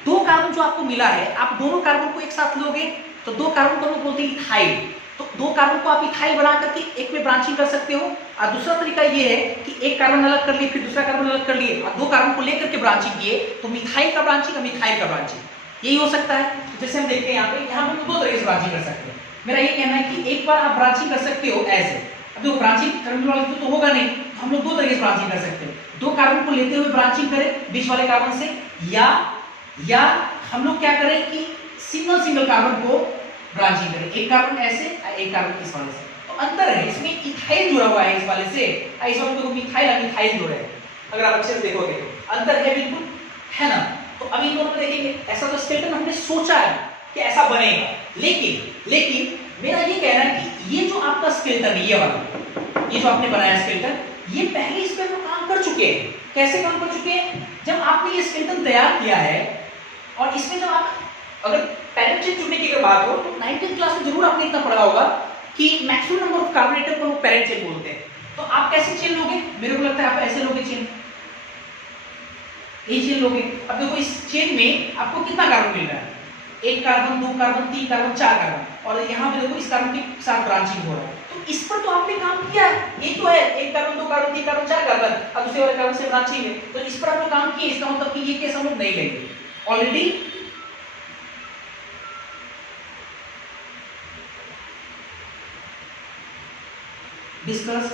2 कार्बन जो आपको मिला है, आप दोनों कार्बन को एक साथ लोगे तो 2 कार्बन को लोग बोलते हैं इथाइल, तो 2 कार्बन को आप इथाइल बना करके एक में ब्रांचिंग कर सकते हो। और दूसरा तरीका ये है कि 1 कार्बन अलग कर लिए, फिर दूसरा कार्बन अलग कर लिए, और 2 कार्बन को लेकर के ब्रांचिंग किए, तो मिथाइल का ब्रांचिंग और मिथाइल का ब्रांचिंग, यही हो सकता है। जैसे हम देखते हैं यहाँ पे 2 तरीके से ब्रांचिंग कर सकते हैं। मेरा ये कहना है कि एक बार आप ब्रांचिंग कर सकते हो ऐसे, अब जो ब्रांचिंग टर्मिनोलॉजी तो होगा नहीं, तो हम लोग 2 तरीके से ब्रांचिंग कर सकते हैं। 2 कार्बन को लेते हुए ब्रांचिंग करें बीच वाले कार्बन से, या हम लोग क्या करें कि सिंगल कार्बन को ब्रांचिंग करें, 1 कार्बन ऐसे और 1 कार्बन इस वाले से। तो अंतर है, इसमें इथाइल जुड़ा हुआ है इस वाले से, इस वाले को मिथाइल और मिथाइल जुड़े हैं। अगर आप अच्छे से देखोगे तो अंतर है, बिल्कुल है ना। तो अभी इन दोनों को देखेंगे, ऐसा तो स्केलेटन हमने सोचा है कि ऐसा बनेगा, लेकिन मेरा ये कहना है कि ये जो आपका स्केलेटन है, ये वाला, ये जो आपने बनाया स्केलेटन, ये पहले इस पर काम कर चुके हैं। कैसे काम कर चुके हैं, जब आपने ये स्केलेटन तैयार किया है, और इसमें जब आप अगर पैरेंट चेन चुनने की अगर बात हो, तो 9th क्लास में जरूर आपने इतना पढ़ा होगा कि maximum number of carbon atom को पैरेंट चेन बोलते हैं। तो आप कैसे चेन लोगे, मेरे को लगता है आप ऐसे लोगे चेन, ये चेन लोगे। अब देखो इस चेन में आपको कितना कार्बन मिल रहा है, 1 कार्बन 2 कार्बन 3 कार्बन 4 कार्बन, और यहाँ पे देखो इस कार्बन के साथ ब्रांचिंग हो रहा है। तो इस पर तो आपने काम किया है, ये तो है 1 कार्बन 2 कार्बन 3 कार्बन 4 कार्बन, अब दूसरे वाले कार्बन से ब्रांचिंग है, तो इस पर आपने काम किया। इसका मतलब कि ये केस हम लोग नहीं लेंगे, ऑलरेडी डिस्कस।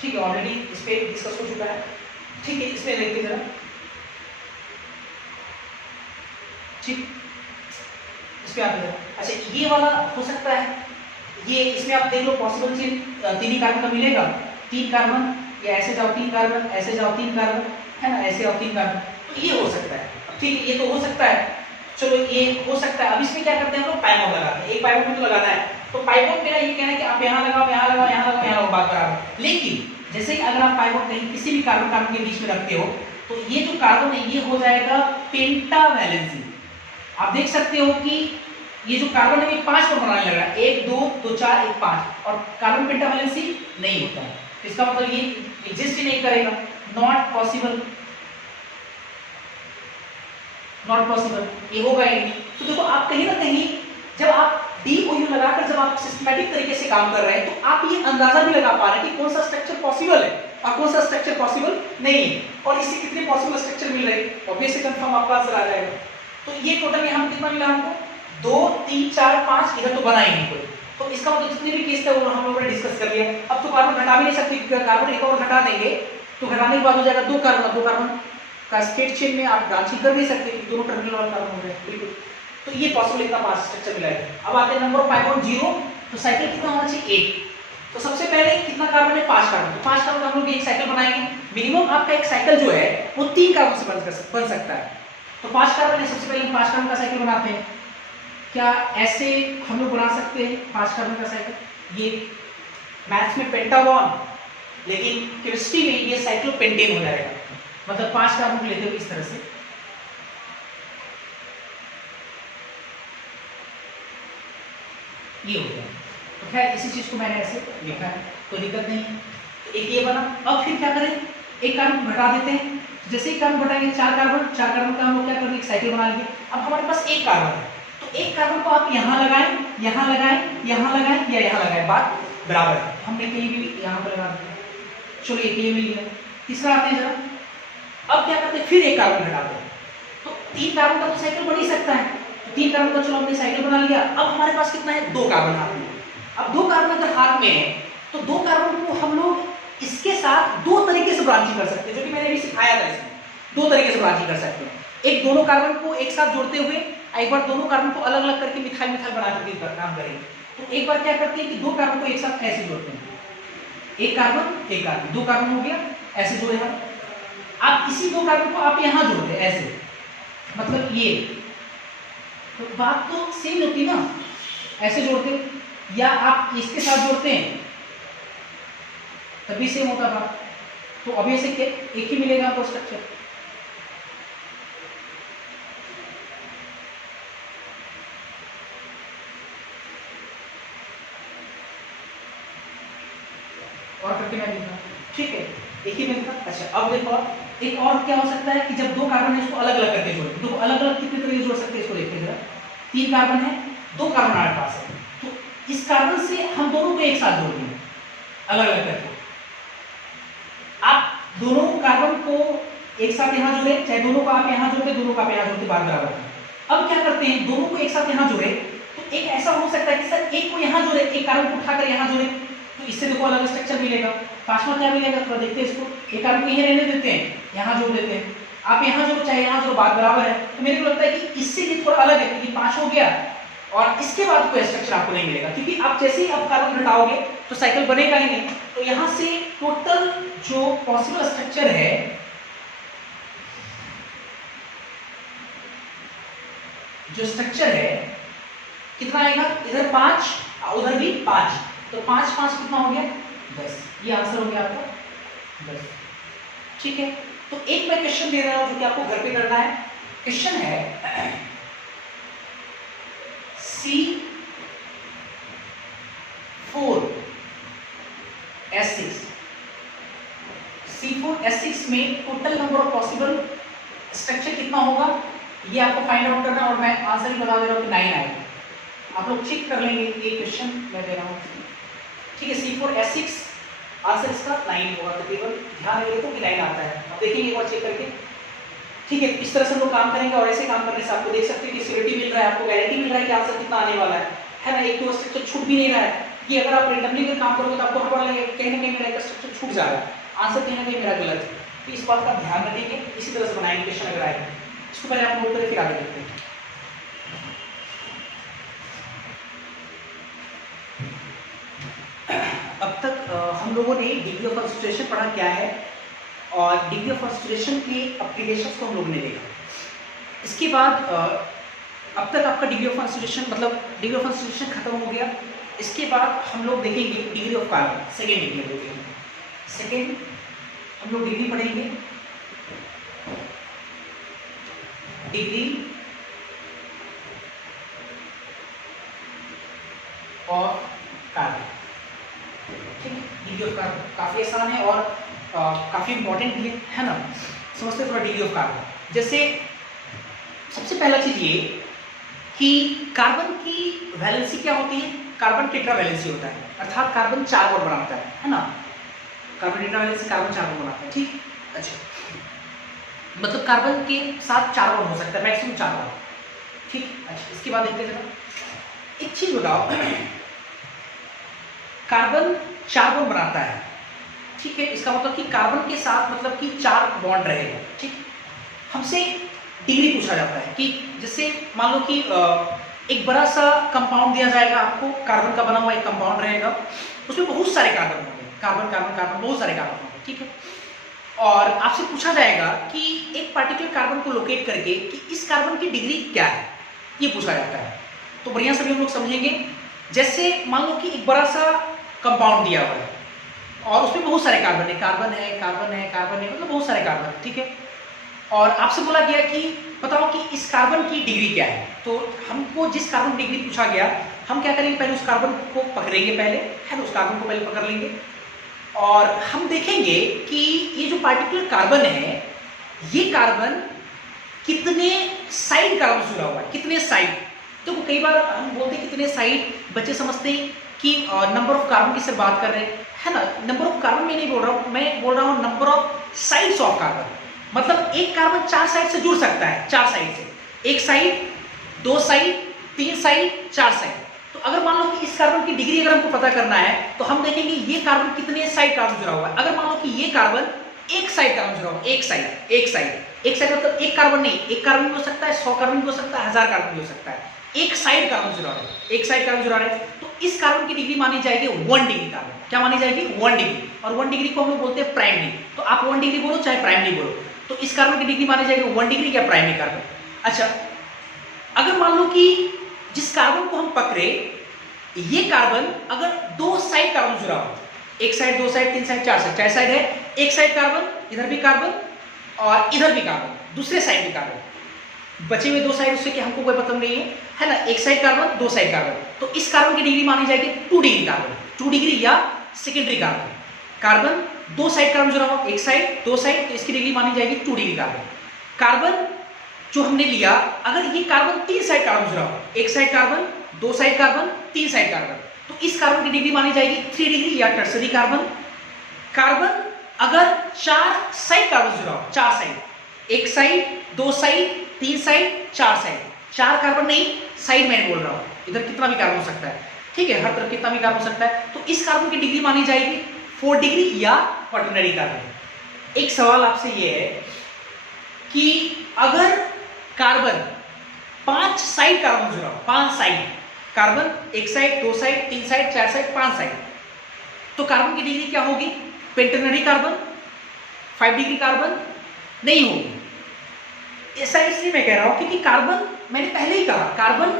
ठीक है, ऑलरेडी इस पे डिस्कस हो चुका है। ठीक है, इसमें देखते जरा, ठीक, इस पे आप अच्छा ये वाला हो सकता है, ये इसमें आप देख लो पॉसिबल चीज 3 ही कार्बन का मिलेगा, 3 कार्बन, या ऐसे जाओ 3 कार्बन, ऐसे जाओ 3 कार्बन, है ना, ऐसे आओ 3 कार्बन, तो ये हो सकता है। ठीक है, ये तो हो सकता है, चलो ये हो सकता है। अब इसमें क्या करते हैं हम लोग, पाइमोन लगाते हैं, एक पाइमोन तो लगाना है, तो पाइमोन मेरा ये कहना है कि आप यहाँ लगाओ, यहाँ लगाओ, यहाँ लगाओ, यहाँ लगाओ, बात बराबर। लेकिन जैसे ही अगर आप पाइमोन कहीं किसी भी कार्बन कार्बन के बीच में रखते हो, तो ये जो कार्बन है ये हो जाएगा पेंटावैलेंसी। आप देख सकते हो कि ये जो कार्बन है ये 5 पर बनाने लग रहा है, 1 2 2 4 1 5, और कार्बन पेंटावैलेंसी नहीं होता है, इसका मतलब ये एग्जिस्ट ही नहीं करेगा, नॉट पॉसिबल, नॉट पॉसिबल, ये होगा ही नहीं। तो देखो आप कहीं ना कहीं जब आप DOU लगाकर जब आप सिस्टमैटिक तरीके से काम कर रहे हैं, तो आप ये अंदाजा भी लगा पा रहे हैं कि कौन सा स्ट्रक्चर पॉसिबल है और कौन सा स्ट्रक्चर पॉसिबल नहीं है, और इससे कितने पॉसिबल स्ट्रक्चर मिल रहे हैं, ऑब्वियसली कंफर्म आपका आंसर आ जाएगा। तो ये टोटल यहाँ कितना मिला हमको, 2 3 4 5, इधर तो बना ही नहीं कोई, तो इसका मतलब जितने भी केस थे वो हम लोगों ने डिस्कस कर लिया। अब तो कार्बन घटा भी नहीं सकते, कार्बन एक और घटा देंगे तो घटाने के बाद हो जाएगा 2 कार्बन का स्टेट चेन में आप ब्रांचिंग कर नहीं सकते, दोनों टर्मिनल वाला कार्बन हो गया, बिल्कुल। तो ये पॉसिबल इतना 5 स्ट्रक्चर मिला है। अब आते हैं नंबर ऑफ पाइमोन 0, तो साइकिल कितना होना चाहिए, 1। तो सबसे पहले कितना कार्बन है, 5 कार्बन, तो 5 कार्बन का हम लोग एक साइकिल बनाएंगे। मिनिमम आपका एक साइकिल जो है वो 3 कार्बन से बन सकता है, तो 5 कार्बन है, सबसे पहले 5 कार्बन का साइकिल बनाते हैं। क्या ऐसे हम लोग बना सकते हैं 5 कार्बन का साइकिल, ये मैथ्स में पेंटागन, लेकिन केमिस्ट्री में ये साइक्लोपेंटेन हो जाएगा, मतलब 5 कार्बन को लेते हुए इस तरह से, ये हो गया। तो खैर इसी चीज को मैंने ऐसे लिखा है, कोई दिक्कत नहीं है। तो एक ये बना। अब फिर क्या करें, एक कार्बन घटा देते हैं, जैसे ही कार्बन घटाएंगे 4 कार्बन का हम लोग क्या करेंगे, एक साइकिल बना लेंगे। अब हमारे पास एक कार्बन है, तो एक कार्बन को आप यहाँ लगाएं, यहाँ लगाएं, यहाँ लगाएं या यहाँ लगाएं, बात बराबर है। हमने कहीं भी यहाँ पर लगा दिया, चलो ये मिल गया। तीसरा आते हैं जरा, अब क्या करते हैं, फिर एक कार्बन घटाते हैं, तो 3 कार्बन का तो साइकिल बन ही सकता है, 3 कार्बन का चलो हमने साइकिल बना लिया। अब हमारे पास कितना है, 2 कार्बन हाथ में। अब 2 कार्बन अगर हाथ में है, तो 2 कार्बन को हम लोग इसके साथ 2 तरीके से ब्रांचिंग कर सकते हैं, जो कि मैंने अभी सिखाया था। इसमें 2 तरीके से ब्रांचिंग कर सकते हैं, एक दोनों कार्बन को एक साथ जोड़ते हुए, एक बार दोनों कार्बन को अलग अलग करके मिथाइल बना करके काम करेंगे। तो एक बार क्या करते हैं कि 2 कार्बन को एक साथ ऐसे जोड़ते हैं, एक कार्बन 2 कार्बन हो गया, ऐसे जोड़े हम। आप इसी 2 कार्बन को आप यहाँ जोड़ते हैं ऐसे, मतलब ये, तो बात तो सेम होती ना, ऐसे जोड़ते, या आप इसके साथ जोड़ते हैं तभी सेम होता बात। तो अभी ऐसे एक ही मिलेगा आपको स्ट्रक्चर। और करके मैं लिखा, ठीक है, एक ही मिलता। अच्छा अब देखो, एक और क्या हो सकता है कि जब 2 कार्बन है इसको अलग अलग करके जोड़े, तो अलग अलग कितने तरीके जोड़ सकते हैं, इसको देखते हैं जरा। 3 कार्बन है, 2 कार्बन हमारे पास है, तो इस कार्बन से हम दोनों को एक साथ जोड़ देंगे अलग अलग करके। आप दोनों कार्बन को एक साथ यहाँ जोड़े, चाहे दोनों को आप यहाँ जोड़ते, दोनों को आप यहाँ जोड़ते, बात बराबर है। अब क्या करते हैं, दोनों को एक साथ यहाँ जोड़े, तो एक ऐसा हो सकता है कि सर एक को यहाँ जोड़े, एक कार्बन को उठाकर यहाँ जोड़े, तो इससे देखो अलग स्ट्रक्चर मिलेगा। पांचवा क्या मिलेगा, थोड़ा देखते हैं इसको। एक कार्बन को यहीं रहने देते हैं, यहाँ जोड़ देते हैं, आप यहाँ जोड़ो चाहे यहाँ जोड़ो, बात बराबर है। तो मेरे को लगता है कि इससे भी थोड़ा अलग है, क्योंकि 5 हो गया और इसके बाद कोई स्ट्रक्चर आपको नहीं मिलेगा, क्योंकि आप जैसे ही आप कार्बन घटाओगे तो साइकिल बनेगा ही नहीं। तो यहाँ से टोटल जो पॉसिबल स्ट्रक्चर है, जो स्ट्रक्चर है कितना आएगा, इधर 5 उधर भी 5, तो 5 5 कितना हो गया, 10। ये आंसर हो गया आपका 10। ठीक है, तो एक मैं क्वेश्चन दे रहा हूं जो कि आपको घर पे करना है। क्वेश्चन है C4H6 में total number of possible structure कितना होगा, ये आपको फाइंड आउट करना है। और मैं आंसर ही बता दे रहा हूँ कि 9 आएगा, आप लोग चेक कर लेंगे। ये क्वेश्चन मैं दे रहा हूँ, ठीक है। C4H6 आंसर इसका 9 होगा तकरीबन, ध्यान रखिए कि 9 आता है। अब देखेंगे एक बार चेक करके, ठीक है। इस तरह से हम लोग काम करेंगे और ऐसे काम करने से आपको देख सकते हैं कि सिक्योरिटी मिल रहा है, आपको गारंटी मिल रहा है कि आंसर कितना आने वाला है ना। एक तो स्ट्रक्चर छूट भी नहीं रहा है कि अगर आप रेंडमली कर काम करोगे तो आपको हर बार लगेगा कहीं ना कहीं मेरा स्ट्रक्चर छूट जा रहा है, आंसर कहीं ना कहीं मेरा गलत है। तो इस बात का ध्यान रखेंगे, इसी तरह से बनाएंगे क्वेश्चन अगर आएगा। इसको पहले आप नोट करें फिर आगे देखते हैं। लोगों ने डिग्री ऑफ कॉन्सेंट्रेशन पढ़ा क्या है और डिग्री ऑफ कॉन्सेंट्रेशन के एप्लीकेशंस को हम लोगों ने देखा। इसके बाद अब तक आपका डिग्री ऑफ कॉन्सेंट्रेशन मतलब डिग्री ऑफ कॉन्सेंट्रेशन खत्म हो गया। इसके बाद हम लोग देखेंगे degree of carbon, second degree देखेंगे। सेकेंड हम लोग डिग्री पढ़ेंगे, डिग्री ऑफ कार्बन। ठीक है, डिग्री ऑफ कार्बन काफी आसान है और काफी इंपॉर्टेंट भी है ना। समझते थोड़ा डिग्री ऑफ कार्बन। जैसे सबसे पहला चीज ये कि कार्बन की वैलेंसी क्या होती है, कार्बन टेट्रा वैलेंसी होता है, अर्थात कार्बन 4 बॉन्ड बनाता है ना। Carbon tetra valency carbon 4 bond बनाता है। ठीक, अच्छा, मतलब कार्बन के साथ 4 बॉन्ड हो सकता है, मैक्सिमम 4 बॉन्ड। ठीक, अच्छा, इसके बाद देखते हैं एक चीज बताओ, कार्बन 4 बॉन्ड बनाता है, ठीक है, इसका मतलब कि कार्बन के साथ मतलब कि 4 बॉन्ड रहेगा। ठीक, हमसे डिग्री पूछा जाता है कि जैसे मान लो कि एक बड़ा सा कंपाउंड दिया जाएगा आपको, कार्बन का बना हुआ एक कंपाउंड रहेगा, उसमें बहुत सारे कार्बन होंगे, कार्बन कार्बन कार्बन बहुत सारे कार्बन होंगे। ठीक है, और आपसे पूछा जाएगा कि एक पार्टिकुलर कार्बन को लोकेट करके कि इस कार्बन की डिग्री क्या है, ये पूछा जाता है। तो बढ़िया से भी हम लोग समझेंगे। जैसे मान लो कि एक बड़ा सा कंपाउंड दिया हुआ है और उसमें बहुत सारे कार्बन है, कार्बन है, कार्बन है, कार्बन है, मतलब बहुत सारे कार्बन। ठीक है, और आपसे बोला गया कि बताओ कि इस कार्बन की डिग्री क्या है। तो हमको जिस कार्बन की डिग्री पूछा गया, हम क्या करेंगे, पहले उस कार्बन को पकड़ेंगे, पहले है ना, उस कार्बन को पहले पकड़ लेंगे और हम देखेंगे कि ये जो पार्टिकुलर कार्बन है, ये कार्बन कितने साइड कार्बन से जुड़ा हुआ है, कितने साइड। तो कई बार हम बोलते हैं कितने साइड, बच्चे समझते हैं कि नंबर ऑफ कार्बन की सिर्फ बात कर रहे हैं, है ना। नंबर ऑफ कार्बन मैं नहीं बोल रहा हूँ, मैं बोल रहा हूँ number of sides of carbon. मतलब एक कार्बन 4 साइड से जुड़ सकता है, 4 साइड से, एक साइड, 2 साइड, 3 साइड, 4 साइड। तो अगर मान लो कि इस कार्बन की डिग्री अगर हमको पता करना है तो हम देखेंगे ये कार्बन कितने साइड कार्बन जुड़ा हुआ है। अगर मान लो कि ये कार्बन एक साइड कार्बन जुड़ा हुआ है, एक साइड, एक साइड, एक साइड मतलब एक कार्बन नहीं, एक कार्बन भी हो सकता है, 100 कार्बन भी हो सकता है, 1000 कार्बन भी हो सकता है, एक साइड कार्बन जुड़ा है, एक साइड कार्बन जुड़ा है। तो इस कार्बन की डिग्री मानी जाएगी 1 डिग्री कार्बन। क्या मानी जाएगी? 1 डिग्री। और 1 डिग्री को हम लोग बोलते हैं प्राइमरी। तो आप 1 डिग्री बोलो चाहे प्राइमरी बोलो, तो इस कार्बन की डिग्री मानी जाएगी 1 डिग्री या प्राइमरी कार्बन। अच्छा, अगर मान लो कि जिस कार्बन को हम पकड़े, ये कार्बन अगर 2 साइड कार्बन जुड़ा हो, एक side, 2 side, 3 side, 4 side, 4 side है, एक साइड कार्बन, इधर भी कार्बन और इधर भी कार्बन, दूसरे साइड भी कार्बन, बचे हुए 2 साइड उससे कि हमको कोई मतलब नहीं है ना, एक साइड कार्बन, 2 साइड कार्बन। तो इस कार्बन की डिग्री मानी जाएगी 2 डिग्री कार्बन, 2 डिग्री या secondary carbon. Carbon 2 side carbon जुड़ा हो, एक साइड, 2 साइड, तो इसकी डिग्री मानी जाएगी 2 डिग्री कार्बन। कार्बन जो हमने लिया, अगर ये कार्बन 3 साइड कार्बन जुड़ा हो, एक side carbon, 2 side carbon, 3 side carbon, तो इस कार्बन की डिग्री मानी जाएगी 3 डिग्री या टर्सरी कार्बन। कार्बन अगर 4 साइड कार्बन जुड़ा हो, 4 साइड, एक side, 2 side, 3 side, 4 side, 4 carbon नहीं, साइड में बोल रहा हूं, इधर कितना भी कार्बन हो सकता है, ठीक है, हर तरफ कितना भी कार्बन हो सकता है। तो इस कार्बन की डिग्री मानी जाएगी 4 डिग्री या क्वाटरनरी कार्बन। एक सवाल आपसे ये है कि अगर कार्बन 5 साइड कार्बन जुड़ा हो, 5 साइड कार्बन, एक side, 2 side, 3 side, 4 side, 5 side, तो कार्बन की डिग्री क्या होगी? पेंटेनरी कार्बन, 5 डिग्री कार्बन नहीं होगी। ऐसा इसलिए मैं कह रहा हूं क्योंकि कार्बन, मैंने पहले ही कहा, कार्बन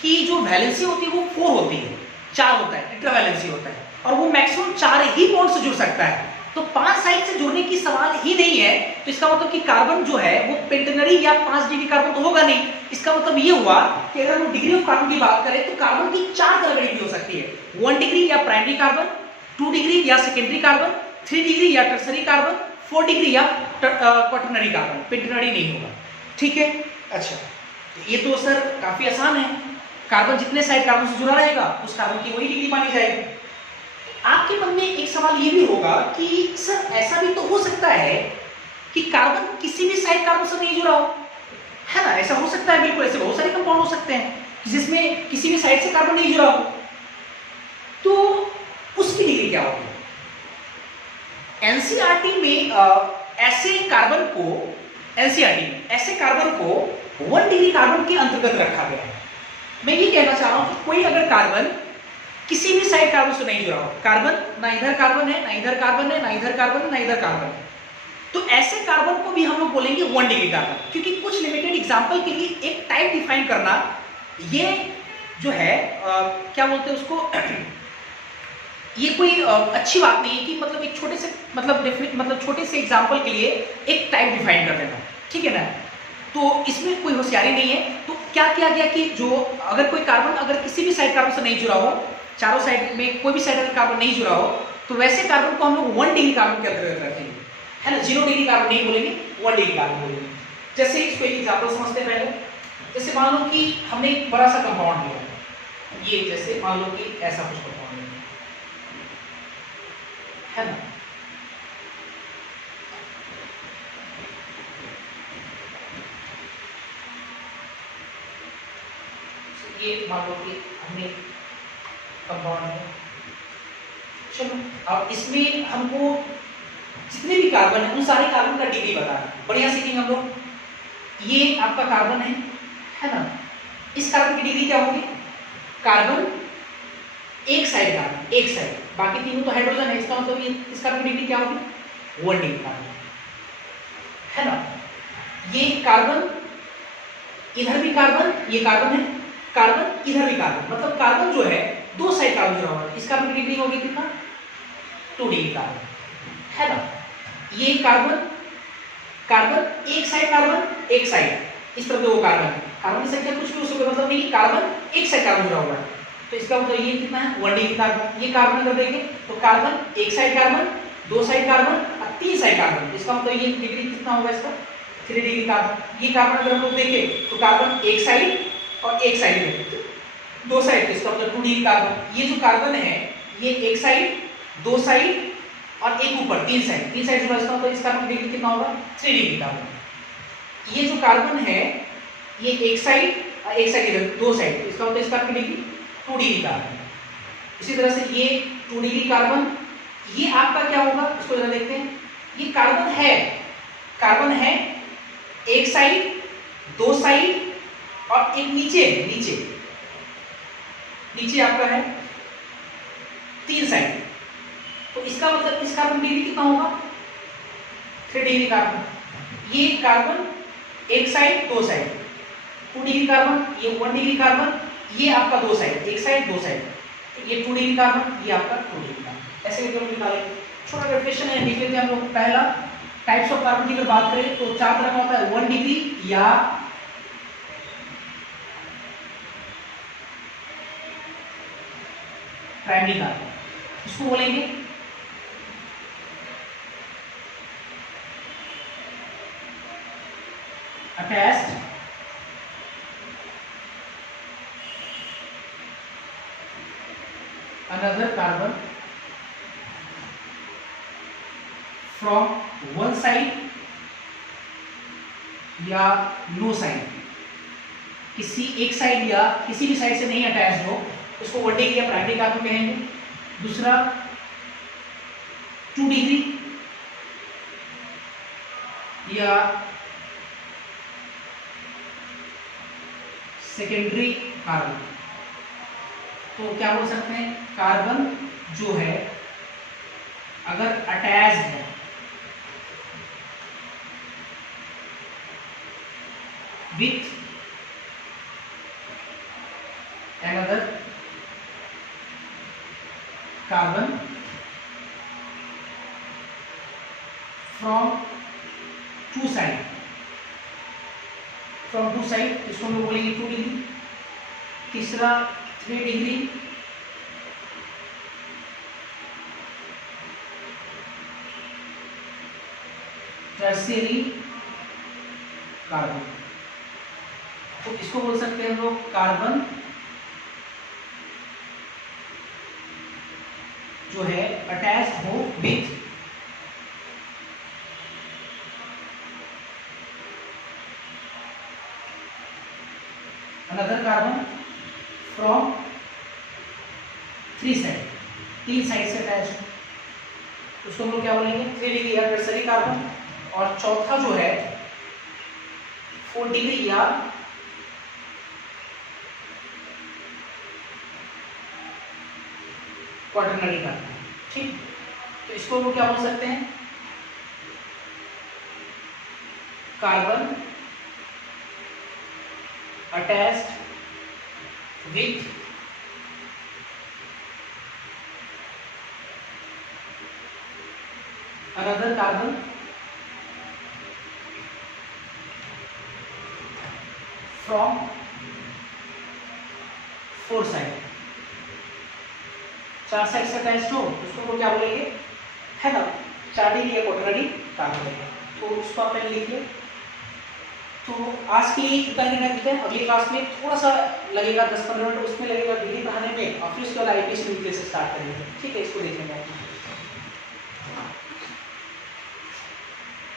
की जो वैलेंसी होती है वो 4 होती है, 4 होता है, टेट्रा वैलेंसी होता है, और वो मैक्सिमम 4 ही बॉन्ड से जुड़ सकता है। तो 5 साइड से जुड़ने की सवाल ही नहीं है। तो इसका मतलब कि कार्बन जो है वो पेंटेनरी या 5 डिग्री कार्बन तो होगा नहीं। इसका मतलब ये हुआ कि अगर हम डिग्री ऑफ कार्बन की बात करें तो कार्बन की 4 तरह की डिग्री हो सकती है, 1 डिग्री या प्राइमरी कार्बन, 2 डिग्री या सेकेंडरी कार्बन, 3 डिग्री या टर्सरी कार्बन, 4 डिग्री या क्वाटरनरी कार्बन, पेंटेनरी नहीं होगा। ठीक है, अच्छा, ये तो सर काफी आसान है, कार्बन जितने साइड कार्बन से जुड़ा रहेगा उस कार्बन की वही डिग्री मानी जाएगी। आपके मन में एक सवाल ये भी होगा कि सर ऐसा भी तो हो सकता है कि कार्बन किसी भी साइड कार्बन से नहीं जुड़ा हो, है ना, ऐसा हो सकता है, बिल्कुल, ऐसे बहुत सारे कंपाउंड हो सकते हैं जिसमें किसी भी साइड से कार्बन नहीं जुड़ा हो, तो उसकी डिग्री क्या होगी? एनसीईआरटी में ऐसे कार्बन को, एनसीईआरटी में ऐसे कार्बन को 1 डिग्री कार्बन के अंतर्गत रखा गया है। मैं ये कहना चाह रहा हूं कि कोई अगर कार्बन किसी भी साइड कार्बन से नहीं जुड़ा हो, कार्बन ना इधर कार्बन है, ना इधर कार्बन है, ना इधर कार्बन है, ना इधर कार्बन है, तो ऐसे कार्बन को भी हम लोग बोलेंगे 1 डिग्री कार्बन। क्योंकि कुछ लिमिटेड एग्जांपल के लिए एक टाइप डिफाइन करना, ये जो है क्या बोलते हैं उसको ये कोई अच्छी बात नहीं है कि मतलब एक छोटे से मतलब छोटे से एग्जांपल के लिए एक टाइप डिफाइन कर देना, ठीक है ना। तो इसमें कोई होशियारी नहीं है। तो क्या किया गया कि जो अगर कोई कार्बन अगर किसी भी साइड कार्बन से नहीं जुड़ा हो, चारों साइड में कोई भी साइड अगर कार्बन नहीं जुड़ा हो, तो वैसे कार्बन को हम लोग 1 डिग्री कार्बन के अंतर्गत रखेंगे, है ना। 0 डिग्री कार्बन नहीं बोलेंगे, 1 डिग्री कार्बन बोलेंगे। जैसे इसको एक एग्जांपल समझते हैं पहले। जैसे मान लो कि हमने एक बड़ा सा कंपाउंड लिया, ये जैसे मान लो कि ऐसा कुछ कंपाउंड लिया, है ना। ये मान लो कि हमने कंपाउंड लिया, चलो अब इसमें हमको जितने भी कार्बन है उन सारे कार्बन का डिग्री बताना है। बढ़िया सीखेंगे हम लोग। ये आपका कार्बन है ना। इस कार्बन की डिग्री क्या होगी? कार्बन एक साइड कार्बन, एक साइड, बाकी तीनों तो हाइड्रोजन है, इसका मतलब ये इस कार्बन की डिग्री क्या होगी? 1 डिग्री कार्बन, है ना। ये कार्बन, इधर भी कार्बन, ये कार्बन है, कार्बन इधर भी कार्बन, मतलब कार्बन जो है दो साइड कार्बन जुड़ा हुआ है। इस कार्बन की डिग्री होगी कितना? 2 डिग्री कार्बन, है ना। ये कार्बन, कार्बन एक साइड कार्बन, एक साइड, इस तरफ दो कार्बन, कार्बन की संख्या कुछ भी हो सकती है, मतलब नहीं कार्बन एक साइड कार्बन जुड़ा हुआ है, तो इसका मतलब ये कितना है? 1 डिग्री कार्बन। ये कार्बन अगर देखें तो कार्बन एक साइड कार्बन, दो साइड कार्बन और 3 साइड कार्बन, इसका मतलब ये डिग्री कितना होगा इसका? 3 डिग्री कार्बन। ये कार्बन अगर हम लोग देखें तो कार्बन एक साइड और एक साइड है, दो साइड, इसका मतलब 2 डिग्री कार्बन। ये जो कार्बन है ये एक साइड, दो साइड और एक ऊपर, 3 साइड, 3 साइड जुड़ा, इसका मतलब इस कार्बन की डिग्री कितना होगा? 3 डिग्री कार्बन। ये जो कार्बन है ये एक साइड और एक साइड इधर, दो साइड, इसका मतलब इस कार्बन की डिग्री 2 डिग्री कार्बन। इसी तरह से ये 2 डिग्री कार्बन, ये आपका क्या होगा इसको जरा देखते हैं। ये कार्बन है एक साइड, दो साइड और एक नीचे नीचे नीचे आपका है 3 साइड, तो इसका मतलब इस कार्बन की डिग्री कितना होगा? 3 डिग्री कार्बन। ये कार्बन एक साइड, दो साइड, 2 डिग्री कार्बन, ये 1 डिग्री कार्बन, ये आपका दो साइड, एक साइड दो साइड, तो ये 2 डिग्री कार्बन, ये आपका 2 डिग्री कार्बन। ऐसे करके हम निकालेंगे। छोटा डेफिनेशन है, देख लेते हैं हम लोग। पहला टाइप्स ऑफ कार्बन की अगर बात करें तो 4 तरह का होता है। 1 डिग्री या प्राइमरी कार्बन, इसको बोलेंगे attached another carbon from one side या no side, किसी एक साइड या किसी भी साइड से नहीं अटैच हो, उसको 1 डिग्री या प्राइमरी कार्बन कहेंगे। दूसरा 2 डिग्री या सेकेंडरी कार्बन, तो क्या बोल सकते हैं? कार्बन जो है अगर अटैच है with another carbon from two side, इसको हम लोग बोलेंगे 2 डिग्री। तीसरा 3 डिग्री टर्शियरी कार्बन, तो इसको बोल सकते हैं हम लोग कार्बन जो है अटैच हो with another carbon from 3 side, 3 side से अटैच हो, उसको हम लोग क्या बोलेंगे? 3 डिग्री या टर्शियरी कार्बन। और चौथा जो है 4 डिग्री या क्वाटरनरी का, ठीक। तो इसको वो क्या बोल सकते हैं, carbon attached with another carbon from four side, चार साइड से अटैच्ड हो उसको वो क्या बोलेंगे, है ना, चार डी या क्वाटरनरी कार्बन है। तो उसको आप पहले लिख लो। तो आज के लिए इतना ही रखते हैं, अगली क्लास में थोड़ा सा लगेगा 10-15 मिनट उसमें लगेगा डिग्री पढ़ाने में, और फिर उसके बाद आईपीएस से स्टार्ट करेंगे, ठीक है। इसको देखेंगे।